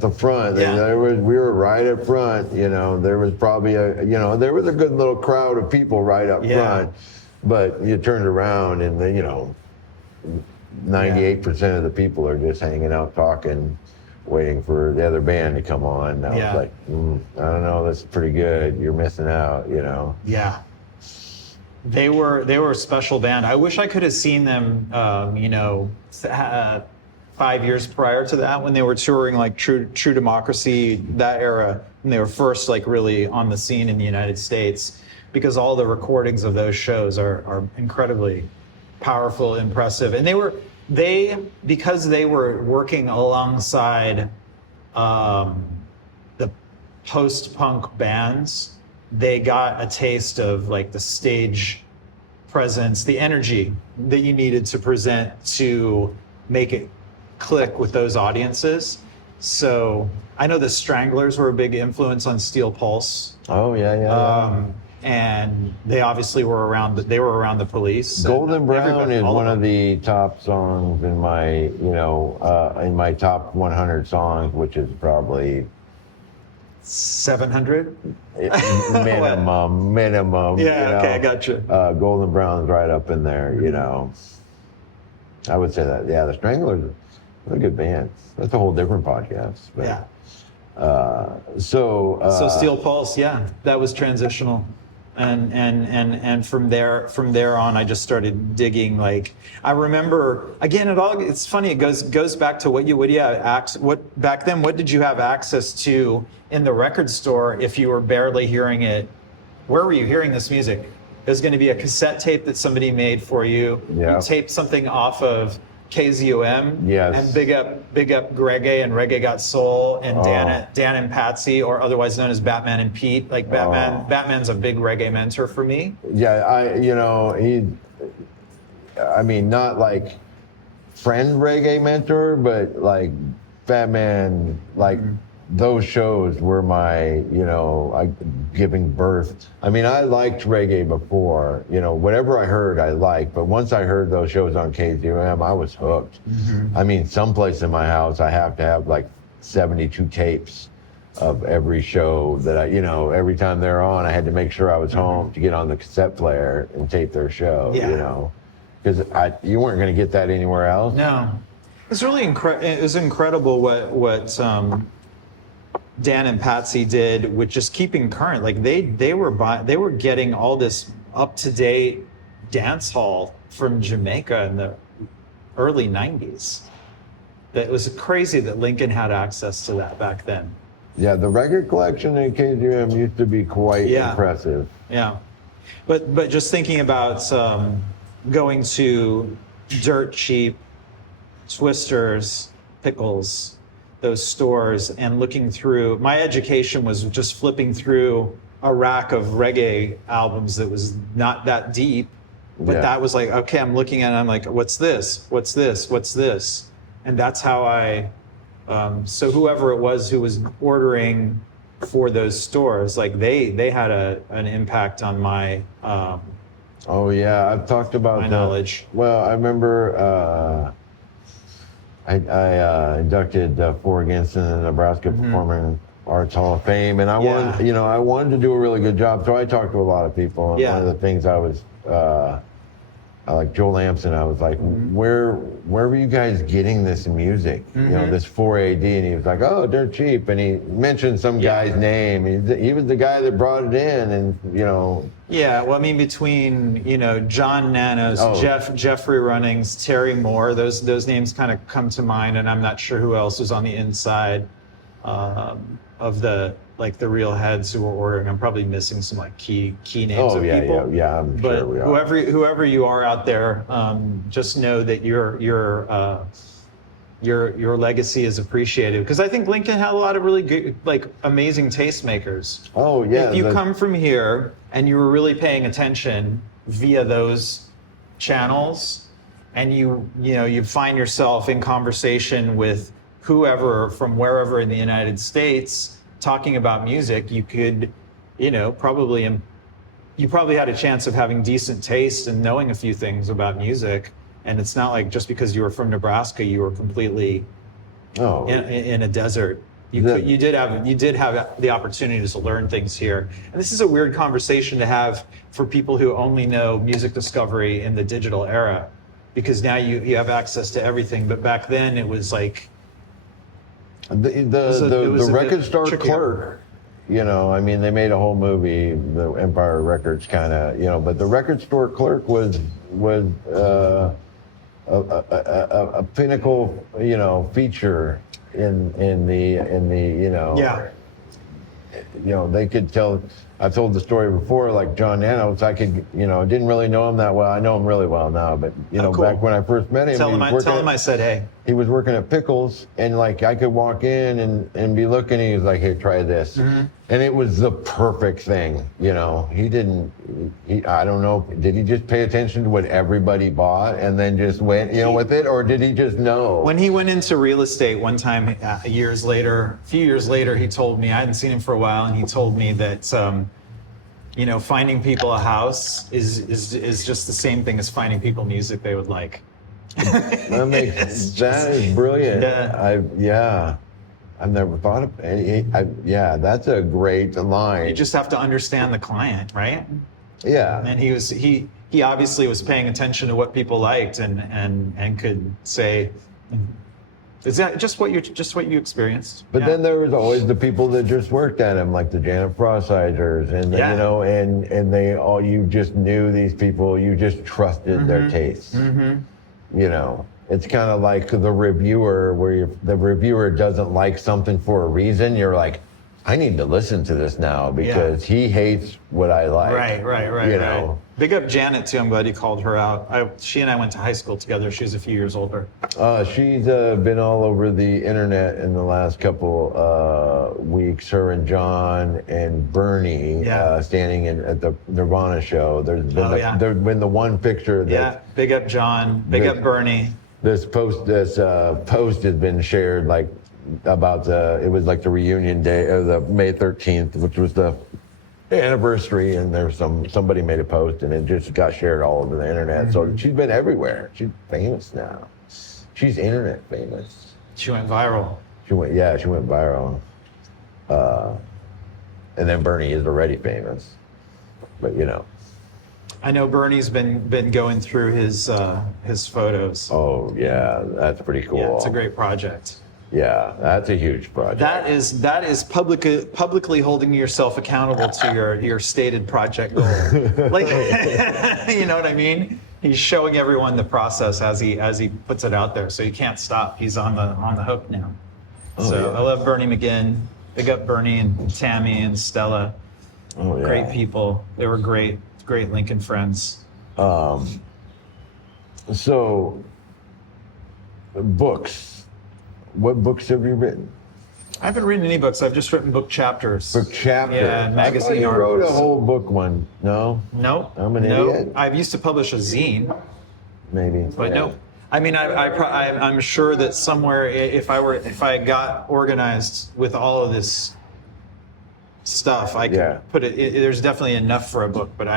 the front. Yeah. And we were right up front. There was probably there was a good little crowd of people right up front. But you turned around and 98% of the people are just hanging out talking, waiting for the other band to come on. And I was like, I don't know, that's pretty good. You're missing out. Yeah. They were a special band. I wish I could have seen them, 5 years prior to that, when they were touring like True Democracy, that era, when they were first like really on the scene in the United States, because all the recordings of those shows are incredibly powerful, impressive, and because they were working alongside the post-punk bands, they got a taste of like the stage presence, the energy that you needed to present to make it click with those audiences. So I know the Stranglers were a big influence on Steel Pulse. Oh yeah. And they obviously were around the Police. Golden Brown is one of the top songs in my, in my top 100 songs, which is probably 700 minimum. Yeah, okay, I gotcha. Golden Brown's right up in there, I would say that. Yeah, the Stranglers are a good band. That's a whole different podcast. But, Yeah. So Steel Pulse, yeah, that was transitional. And from there on, I just started digging. Like, I remember again, it's funny. It goes back to what back then. What did you have access to in the record store if you were barely hearing it? Where were you hearing this music? There's going to be a cassette tape that somebody made for you. Yeah. You tape something off of KZUM. Yes. And big up Reggae and Reggae Got Soul and Dan and Patsy, or otherwise known as Batman and Pete. Like Batman's a big reggae mentor for me. Yeah, not like friend reggae mentor, but like Batman, like those shows were my, giving birth. I mean, I liked reggae before, whatever I heard, I liked. But once I heard those shows on KZUM, I was hooked. Mm-hmm. I mean, someplace in my house, I have to have like 72 tapes of every show that every time they're on, I had to make sure I was home to get on the cassette player and tape their show, because you weren't going to get that anywhere else. No. It's really incredible what Dan and Patsy did with just keeping current. Like they were getting all this up-to-date dance hall from Jamaica in the early 90s. That was crazy that Lincoln had access to that back then. Yeah, the record collection in KZUM used to be quite impressive. Yeah, but just thinking about going to Dirt Cheap, Twisters, Pickles, those stores, and looking through. My education was just flipping through a rack of reggae albums that was not that deep, but that was like, okay, I'm looking at it, I'm like, what's this? What's this? What's this? And that's how I, so whoever it was who was ordering for those stores, like they had an impact on my oh yeah, I've talked about my knowledge. Well, I remember I inducted Four Against in the Nebraska Performing Arts Hall of Fame, and I wanted to do a really good job, so I talked to a lot of people, and one of the things I was like Joel Lamson, I was like, where were you guys getting this music? This 4AD, and he was like, oh, Dirt Cheap, and he mentioned some guy's name. He was the guy that brought it in, and Yeah, well, I mean, between John Nanos, Jeffrey Runnings, Terry Moore, those names kind of come to mind, and I'm not sure who else was on the inside of the real heads who were ordering. I'm probably missing some like key names of people. Yeah, I'm but sure we are. Whoever you are out there, just know that your legacy is appreciated, because I think Lincoln had a lot of really good, amazing tastemakers. Oh yeah. If you come from here and you were really paying attention via those channels, and you find yourself in conversation with whoever from wherever in the United States talking about music, you could, probably had a chance of having decent taste and knowing a few things about music. And it's not like just because you were from Nebraska, you were completely in a desert. You did have the opportunity to learn things here. And this is a weird conversation to have for people who only know music discovery in the digital era, because now you have access to everything. But back then it was like the record store clerk. I mean, they made a whole movie, the Empire Records kind of, but the record store clerk was a pinnacle, feature in the Yeah. They could tell. I've told the story before, like John Nanos. I could, didn't really know him that well. I know him really well now, but Cool. back when I first met him, Tell him I said hey. he was working at Pickles, and like I could walk in and be looking, and he was like, "Hey, try this," and it was the perfect thing. He didn't. I don't know. Did he just pay attention to what everybody bought and then just went, with it, or did he just know? When he went into real estate one time, a few years later, he told me, I hadn't seen him for a while, and he told me that, finding people a house is just the same thing as finding people music they would like. That is brilliant. I've never thought of it. That's a great line. You just have to understand the client, right? Yeah. And he obviously was paying attention to what people liked and could say, is that just what you experienced? But then there was always the people that just worked at him, like the Janet Frostizers, and and they all, you just knew these people, you just trusted their tastes. It's kind of like the reviewer, where the reviewer doesn't like something for a reason. You're like, I need to listen to this now because he hates what I like. Right. Big up Janet too. I'm glad you called her out. She and I went to high school together. She's a few years older. She's been all over the internet in the last couple weeks. Her and John and Bernie standing at the Nirvana show. There's been the one picture that. Big up John. Big up Bernie. This post has been shared about it was like the reunion day, the May 13th, which was the anniversary, and there's somebody made a post and it just got shared all over the internet. So she's been everywhere. She's famous now. She's internet famous. She went viral. She went viral. And then Bernie is already famous, but I know Bernie's been going through his photos. Oh yeah, that's pretty cool. Yeah, it's a great project. Yeah, that's a huge project. That is publicly holding yourself accountable to your stated project goal. Like, you know what I mean? He's showing everyone the process as he puts it out there, so you can't stop. He's on the hook now. I love Bernie McGinn. Big up Bernie and Tammy and Stella. Oh yeah. Great people. They were great Lincoln friends. So, books. What books have you written? I haven't written any books. I've just written book chapters. Book chapters? Yeah, magazine you articles. wrote a whole book one. No? Nope. I'm an idiot. I used to publish a zine. Maybe. But no. I mean, I'm sure that somewhere, if I got organized with all of this stuff, I could put it. There's definitely enough for a book, but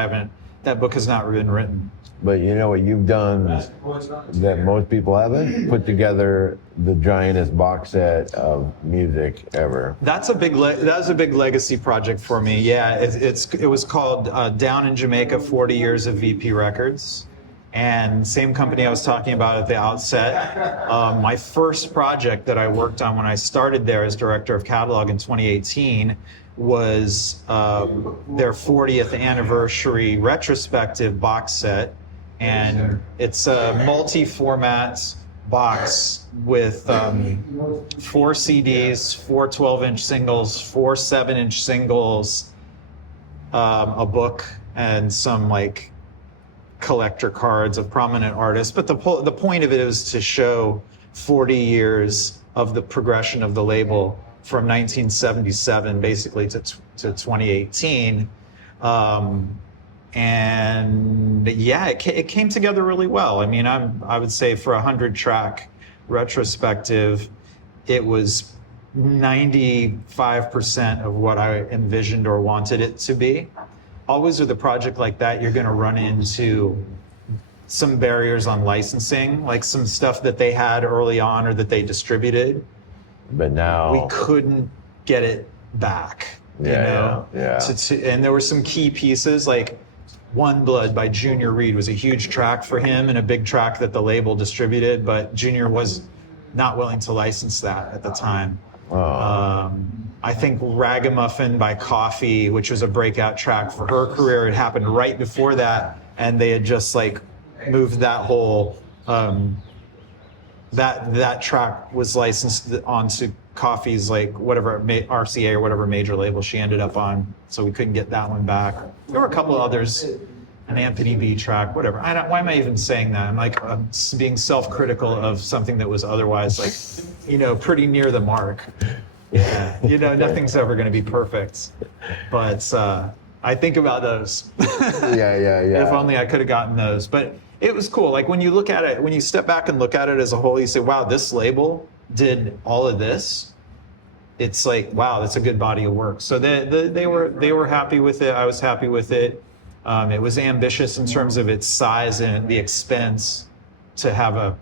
that book has not been written. But you know what you've done that most people haven't? Put together the giantest box set of music ever. That was a big legacy project for me. Yeah, it was called Down in Jamaica: 40 Years of VP Records, and same company I was talking about at the outset. My first project that I worked on when I started there as director of catalog in 2018 was their 40th anniversary retrospective box set. And it's a multi-format box with 4 CDs, 4 12-inch singles, 4 7-inch singles, a book, and some collector cards of prominent artists. But the point of it is to show 40 years of the progression of the label from 1977 basically to 2018. And yeah, it came together really well. I mean, I would say for a 100-track retrospective, it was 95% of what I envisioned or wanted it to be. Always with a project like that, you're going to run into some barriers on licensing, like some stuff that they had early on or that they distributed. But now we couldn't get it back. Yeah. And there were some key pieces like One Blood by Junior Reid was a huge track for him and a big track that the label distributed, but Junior was not willing to license that at the time. I think Ragamuffin by Coffee, which was a breakout track for her career, it happened right before that, and they had just moved that whole that track was licensed onto Coffee's like whatever RCA or whatever major label she ended up on, so we couldn't get that one back. There were a couple of others, an Anthony B track, whatever. Why am I even saying that? I'm like being self-critical of something that was otherwise like, pretty near the mark. Yeah, nothing's ever going to be perfect, but I think about those. Yeah. If only I could have gotten those, but it was cool. Like when you look at it, when you step back and look at it as a whole, you say, wow, this label did all of this. It's like, wow, that's a good body of work. So they were happy with it. I was happy with it. It was ambitious in terms of its size and the expense to have a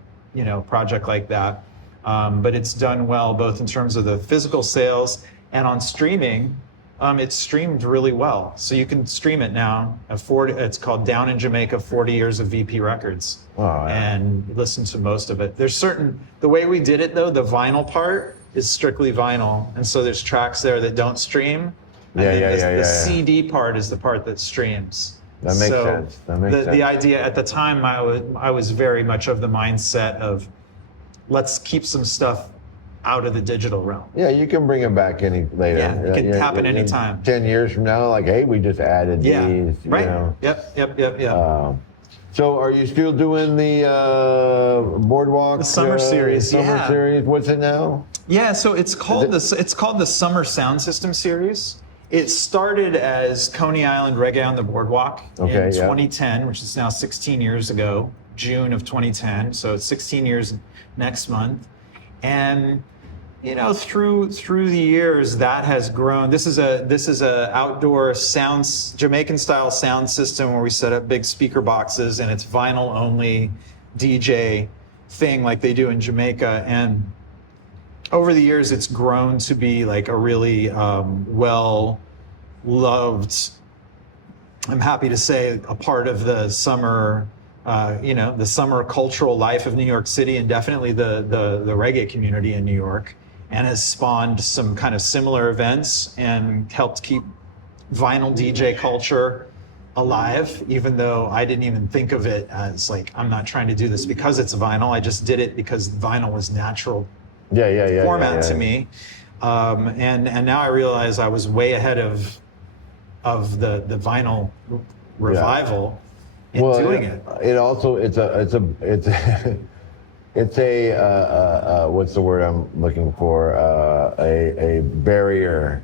project like that. But it's done well, both in terms of the physical sales and on streaming. It's streamed really well. So you can stream it now. It's called Down in Jamaica, 40 Years of VP Records. Wow. And listen to most of it. The way we did it though, the vinyl part is strictly vinyl. And so there's tracks there that don't stream. The CD part is the part that streams. That makes sense. The idea at the time, I was very much of the mindset of, let's keep some stuff out of the digital realm. Yeah, you can bring them back later. Yeah, it can happen anytime. 10 years from now, like, hey, we just added these. Right. Yep. So are you still doing the Boardwalk? The summer series, Summer series. What's it now? Yeah, so it's called the Summer Sound System series. It started as Coney Island Reggae on the Boardwalk in 2010, which is now 16 years ago, June of 2010. So it's 16 years next month. And through the years that has grown. This is a outdoor Jamaican style sound system where we set up big speaker boxes, and it's vinyl only DJ thing like they do in Jamaica. And over the years, it's grown to be like a really well loved, I'm happy to say, a part of the summer. The summer cultural life of New York City, and definitely the reggae community in New York, and has spawned some kind of similar events and helped keep vinyl DJ culture alive, even though I didn't even think of it as like, I'm not trying to do this because it's vinyl. I just did it because vinyl was natural format to me. And now I realize I was way ahead of the vinyl revival. Doing it. It also it's a what's the word I'm looking for? A barrier.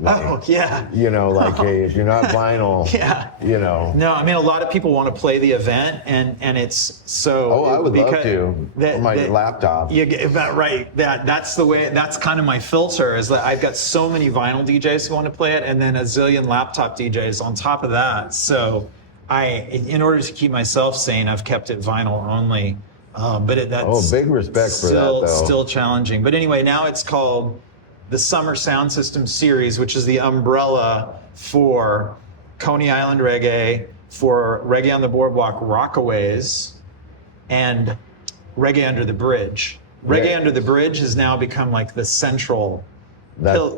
Like, if you're not vinyl, No, I mean, a lot of people want to play the event, and it's so. Oh, I would love to on my laptop. You get that right. That's the way. That's kind of my filter. Is that I've got so many vinyl DJs who want to play it, and then a zillion laptop DJs on top of that. So. In order to keep myself sane, I've kept it vinyl only. That's big respect for that, though. Still challenging. But anyway, now it's called the Summer Sound System Series, which is the umbrella for Coney Island Reggae, for Reggae on the Boardwalk Rockaways, and Reggae Under the Bridge. Reggae Under the Bridge has now become like the central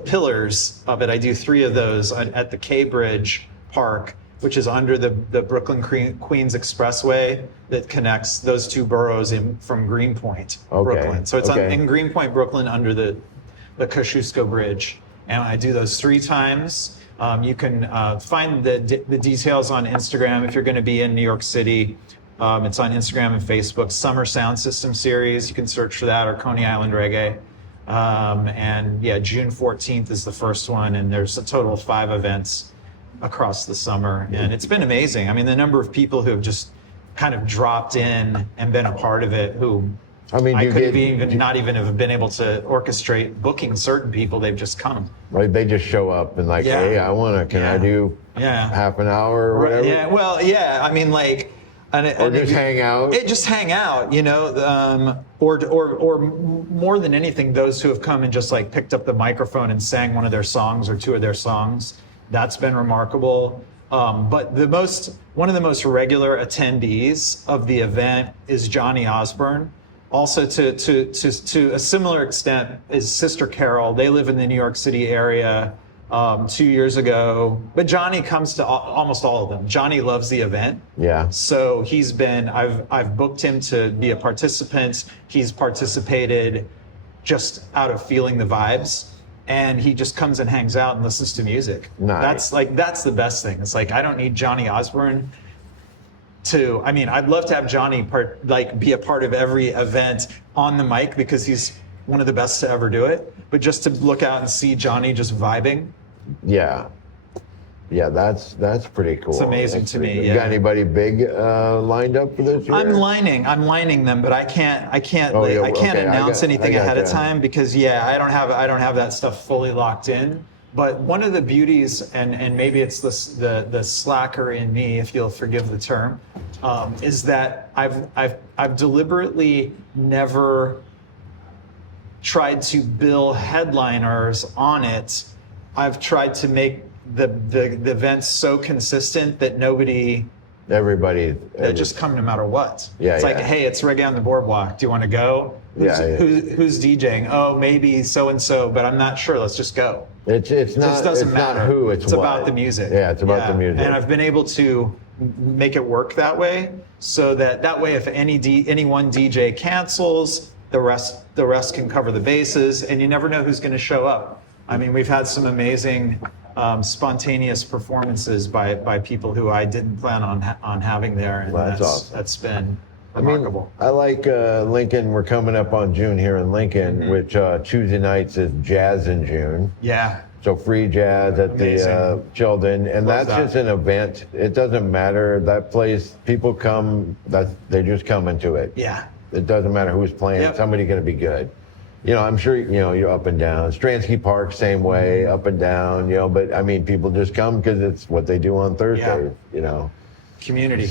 pillars of it. I do 3 of those at the K Bridge Park, which is under the Brooklyn Queens Expressway that connects those 2 boroughs from Greenpoint, Brooklyn. So it's in Greenpoint, Brooklyn, under the Kosciuszko Bridge. And I do those 3 times. You can find the details on Instagram if you're going to be in New York City. It's on Instagram and Facebook. Summer Sound System Series. You can search for that, or Coney Island Reggae. June 14th is the first one, and there's a total of 5 events across the summer, and it's been amazing. I mean, the number of people who have just kind of dropped in and been a part of it, who I could have not even have been able to orchestrate booking certain people. They've just come. Right, they just show up and like, hey, can I do half an hour or whatever? Yeah, well, yeah. I mean, like, hang out. Just hang out, or more than anything, those who have come and just like picked up the microphone and sang one of their songs or 2 of their songs. That's been remarkable. But one of the most regular attendees of the event is Johnny Osborne. Also, to a similar extent, is Sister Carol. They live in the New York City area. 2 years ago. But Johnny comes to almost all of them. Johnny loves the event. Yeah. So I've booked him to be a participant. He's participated just out of feeling the vibes. And he just comes and hangs out and listens to music. Nice. That's the best thing. It's like, I don't need Johnny Osborne I'd love to have Johnny be a part of every event on the mic because he's one of the best to ever do it. But just to look out and see Johnny just vibing. Yeah. Yeah, that's pretty cool. It's amazing to me. Cool. Yeah. You got anybody big lined up for this year? I'm lining them, but I can't announce anything ahead of time because I don't have that stuff fully locked in. But one of the beauties, and maybe it's the slacker in me, if you'll forgive the term, is that I've deliberately never tried to bill headliners on it. I've tried to make the events so consistent that everybody just come no matter what. Yeah, it's like, hey, it's reggae on the boardwalk. Do you want to go? Who's DJing? Oh, maybe so and so, but I'm not sure. Let's just go. It just doesn't matter who. It's what. About the music. Yeah, it's about the music. And I've been able to make it work that way, so that way, if any one DJ cancels, the rest can cover the bases, and you never know who's going to show up. I mean, we've had some amazing spontaneous performances by people who I didn't plan on having there, and that's awesome. That's been remarkable. I like Lincoln. We're coming up on June here in Lincoln, which Tuesday nights is Jazz in June. Yeah. So free jazz at the Sheldon, and Love that's that. just an event. It doesn't matter. That place, people come. They're just coming to it. Yeah. It doesn't matter who's playing. Yep. Somebody's going to be good. I'm sure you're up and down. Stransky Park, same way, up and down. But I mean, people just come because it's what they do on Thursdays. Community.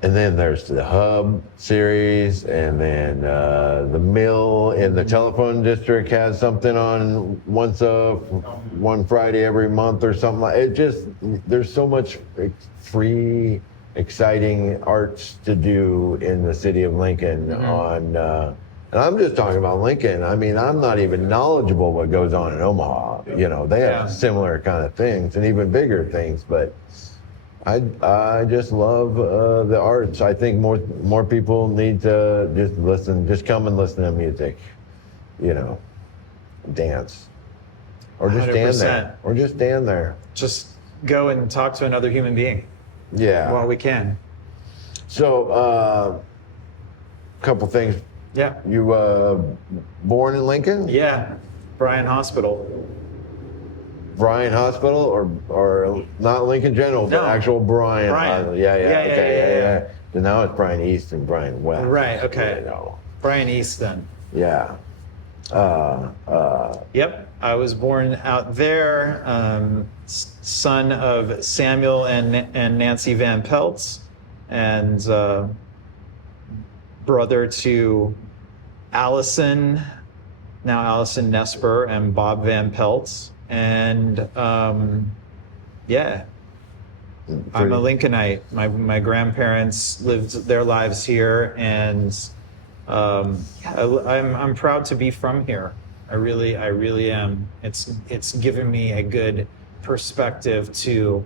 And then there's the Hub series, and then the Mill in the Telephone District has something on one Friday every month or something like it. Just there's so much free, exciting arts to do in the city of Lincoln and I'm just talking about Lincoln. I mean, I'm not even knowledgeable what goes on in Omaha. They have similar kind of things and even bigger things, but I just love the arts. I think more people need to just come and listen to music, dance, or just 100%. stand there, Just go and talk to another human being. Yeah. While we can. So, couple things. Yeah. You born in Lincoln? Yeah. Bryan Hospital. Bryan Hospital or not Lincoln General, but actual Bryan. Yeah. So now it's Bryan East and Bryan West. Right. Okay. Bryan East then. Yeah. Yep. I was born out there, son of Samuel and Nancy Van Pelt, and brother to Allison Nesper and Bob Van Pelt. And I'm a Lincolnite. My grandparents lived their lives here, and I'm proud to be from here. I really am. It's given me a good perspective to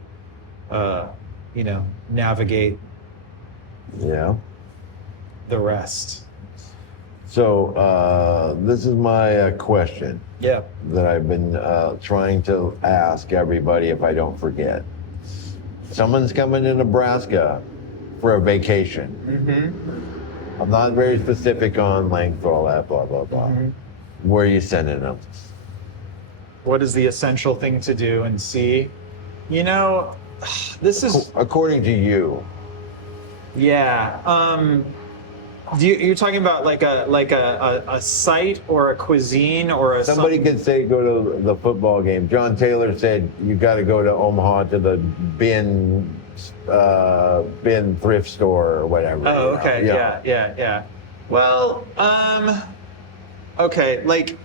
navigate the rest. So this is my question. Yeah. That I've been trying to ask everybody if I don't forget. Someone's coming to Nebraska for a vacation. Mm-hmm. I'm not very specific on length, all that, blah, blah, blah. Mm-hmm. Where are you sending them? What is the essential thing to do and see? This is... According to you. Yeah. You're talking about like a site or a cuisine or a somebody could say go to the football game. John Taylor said you got to go to Omaha to the bin thrift store or whatever. Oh, okay. Yeah. Well, okay. Like,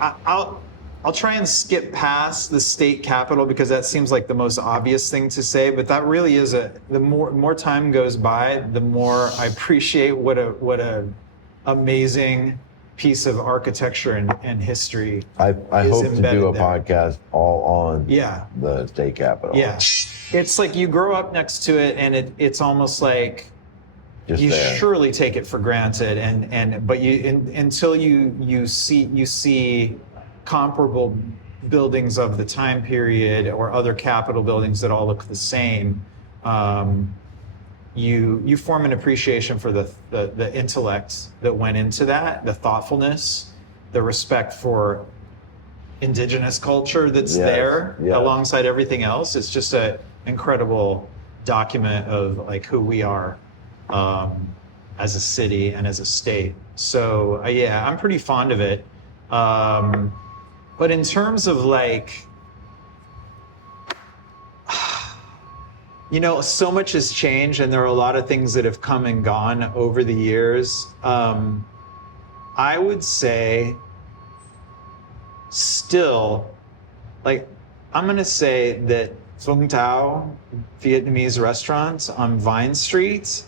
I'll try and skip past the state capital because that seems like the most obvious thing to say, but that really is the more time goes by, the more I appreciate what a amazing piece of architecture and history. I is hope to do embedded a there. podcast all on Yeah. the state capitol. Yeah. It's like you grow up next to it, and it's almost like Just you there. surely take it for granted, but until you see comparable buildings of the time period or other Capitol buildings that all look the same, you form an appreciation for the intellect that went into that, the thoughtfulness, the respect for indigenous culture that's Yes, there yes. alongside everything else. It's just an incredible document of like who we are as a city and as a state. So yeah, I'm pretty fond of it. But in terms of like, so much has changed, and there are a lot of things that have come and gone over the years. I would say still, like, I'm going to say that Phuong Tao Vietnamese restaurant on Vine Street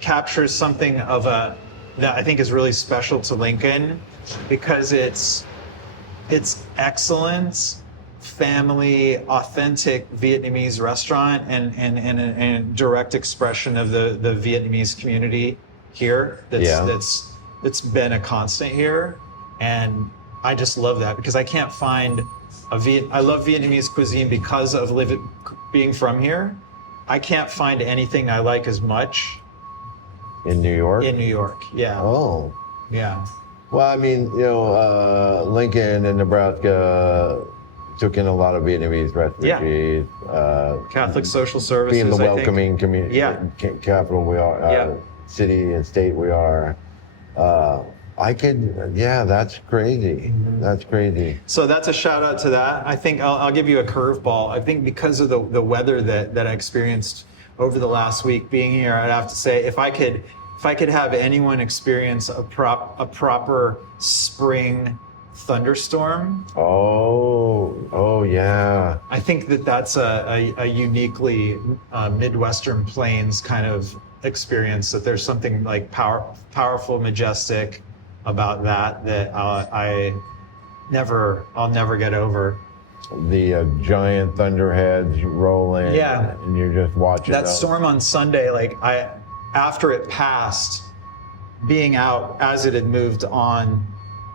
captures something of that I think is really special to Lincoln, because it's excellent, family, authentic Vietnamese restaurant and direct expression of the Vietnamese community here that's been a constant here. And I just love that, because I can't find I love Vietnamese cuisine because of being from here. I can't find anything I like as much In New York? in New York. Yeah. Oh. Yeah. Well, I mean, Lincoln and Nebraska took in a lot of Vietnamese refugees. Catholic social services. Being the I think. welcoming community, Yeah. capital we are, city and state we are. That's crazy. Mm-hmm. That's crazy. So that's a shout out to that. I think I'll give you a curveball. I think because of the weather that I experienced over the last week being here, I'd have to say if I could have anyone experience a proper spring thunderstorm, Oh yeah. I think that's a uniquely Midwestern Plains kind of experience. That there's something like powerful, majestic about that I'll never get over. The giant thunderheads rolling. Yeah. And you're just watching That those. storm on Sunday, after it passed, being out as it had moved on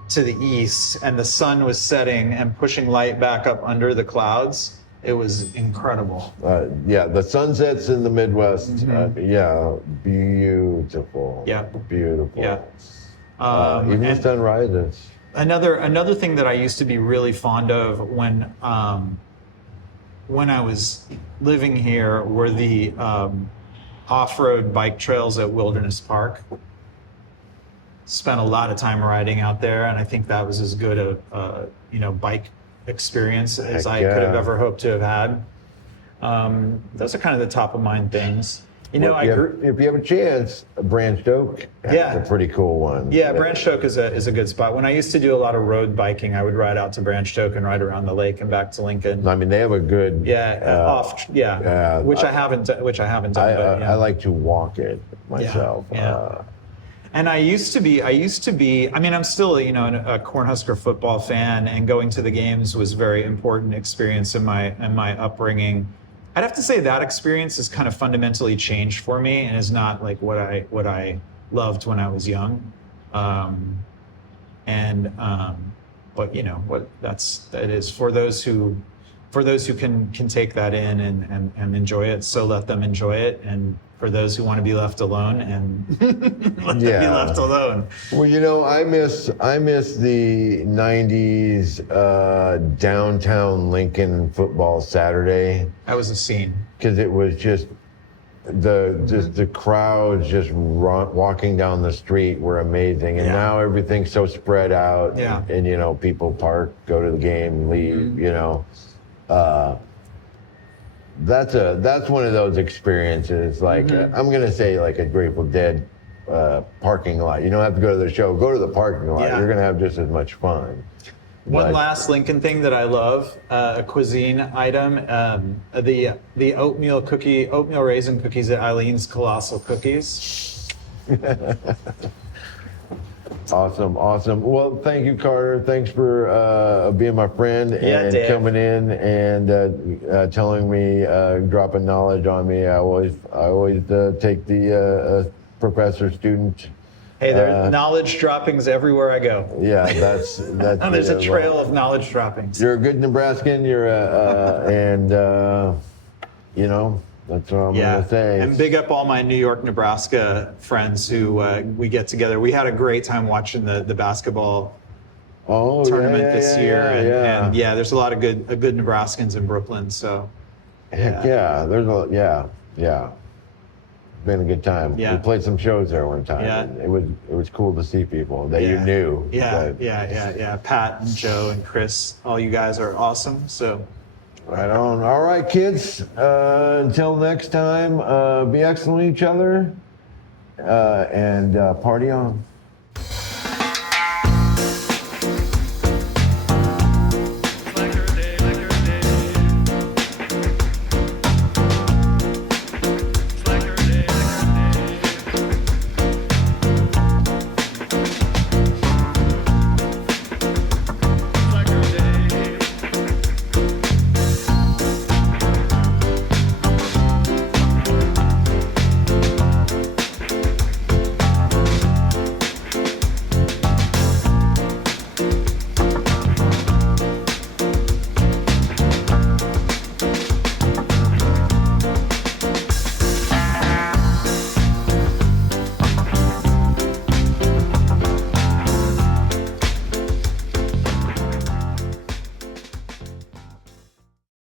to the east and the sun was setting and pushing light back up under the clouds, it was incredible. The sunsets in the Midwest. Beautiful. Yeah. Beautiful. Yeah. Even the And sunrises. another thing that I used to be really fond of when I was living here were the off-road bike trails at Wilderness Park. Spent a lot of time riding out there, and I think that was as good a bike experience as Heck I could have yeah. ever hoped to have had. Those are kind of the top of mind things. Well, if you have a chance, Branched Oak has a pretty cool one. Yeah, Branched Oak is a good spot. When I used to do a lot of road biking, I would ride out to Branched Oak and ride around the lake and back to Lincoln. I mean, they have a good. Which I haven't done. But, I like to walk it myself. Yeah. And I used to be. I mean, I'm still, a Cornhusker football fan, and going to the games was a very important experience in my upbringing. I'd have to say that experience has kind of fundamentally changed for me, and is not like what I loved when I was young. But that is for those who can take that in and enjoy it. So let them enjoy it, and for those who want to be left alone, and let them be left alone. Well, I miss the '90s downtown Lincoln football Saturday. That was a scene. Because it was just the crowds just walking down the street were amazing, and now everything's so spread out. Yeah. And people park, go to the game, leave. That's one of those experiences. Like I'm gonna say like a Grateful Dead parking lot. You don't have to go to the show. Go to the parking lot. Yeah. You're gonna have just as much fun. One last Lincoln thing that I love, a cuisine item, the oatmeal raisin cookies at Eileen's Colossal Cookies. Awesome, awesome. Well, thank you, Carter. Thanks for being my friend and Dave. coming in and telling me, dropping knowledge on me. I always take the professor student. Hey, there's knowledge droppings everywhere I go. Yeah, that's There's a trail of knowledge droppings. You're a good Nebraskan. You're and you know, that's what I'm gonna say. And big up all my New York, Nebraska friends who we get together. We had a great time watching the basketball tournament this year, and there's a lot of good Nebraskans in Brooklyn. So heck yeah. Been a good time. Yeah. We played some shows there one time. Yeah. And it was cool to see people that you knew. Yeah. Pat and Joe and Chris, all you guys are awesome. So. Right on. All right, kids. Until next time, be excellent to each other and party on.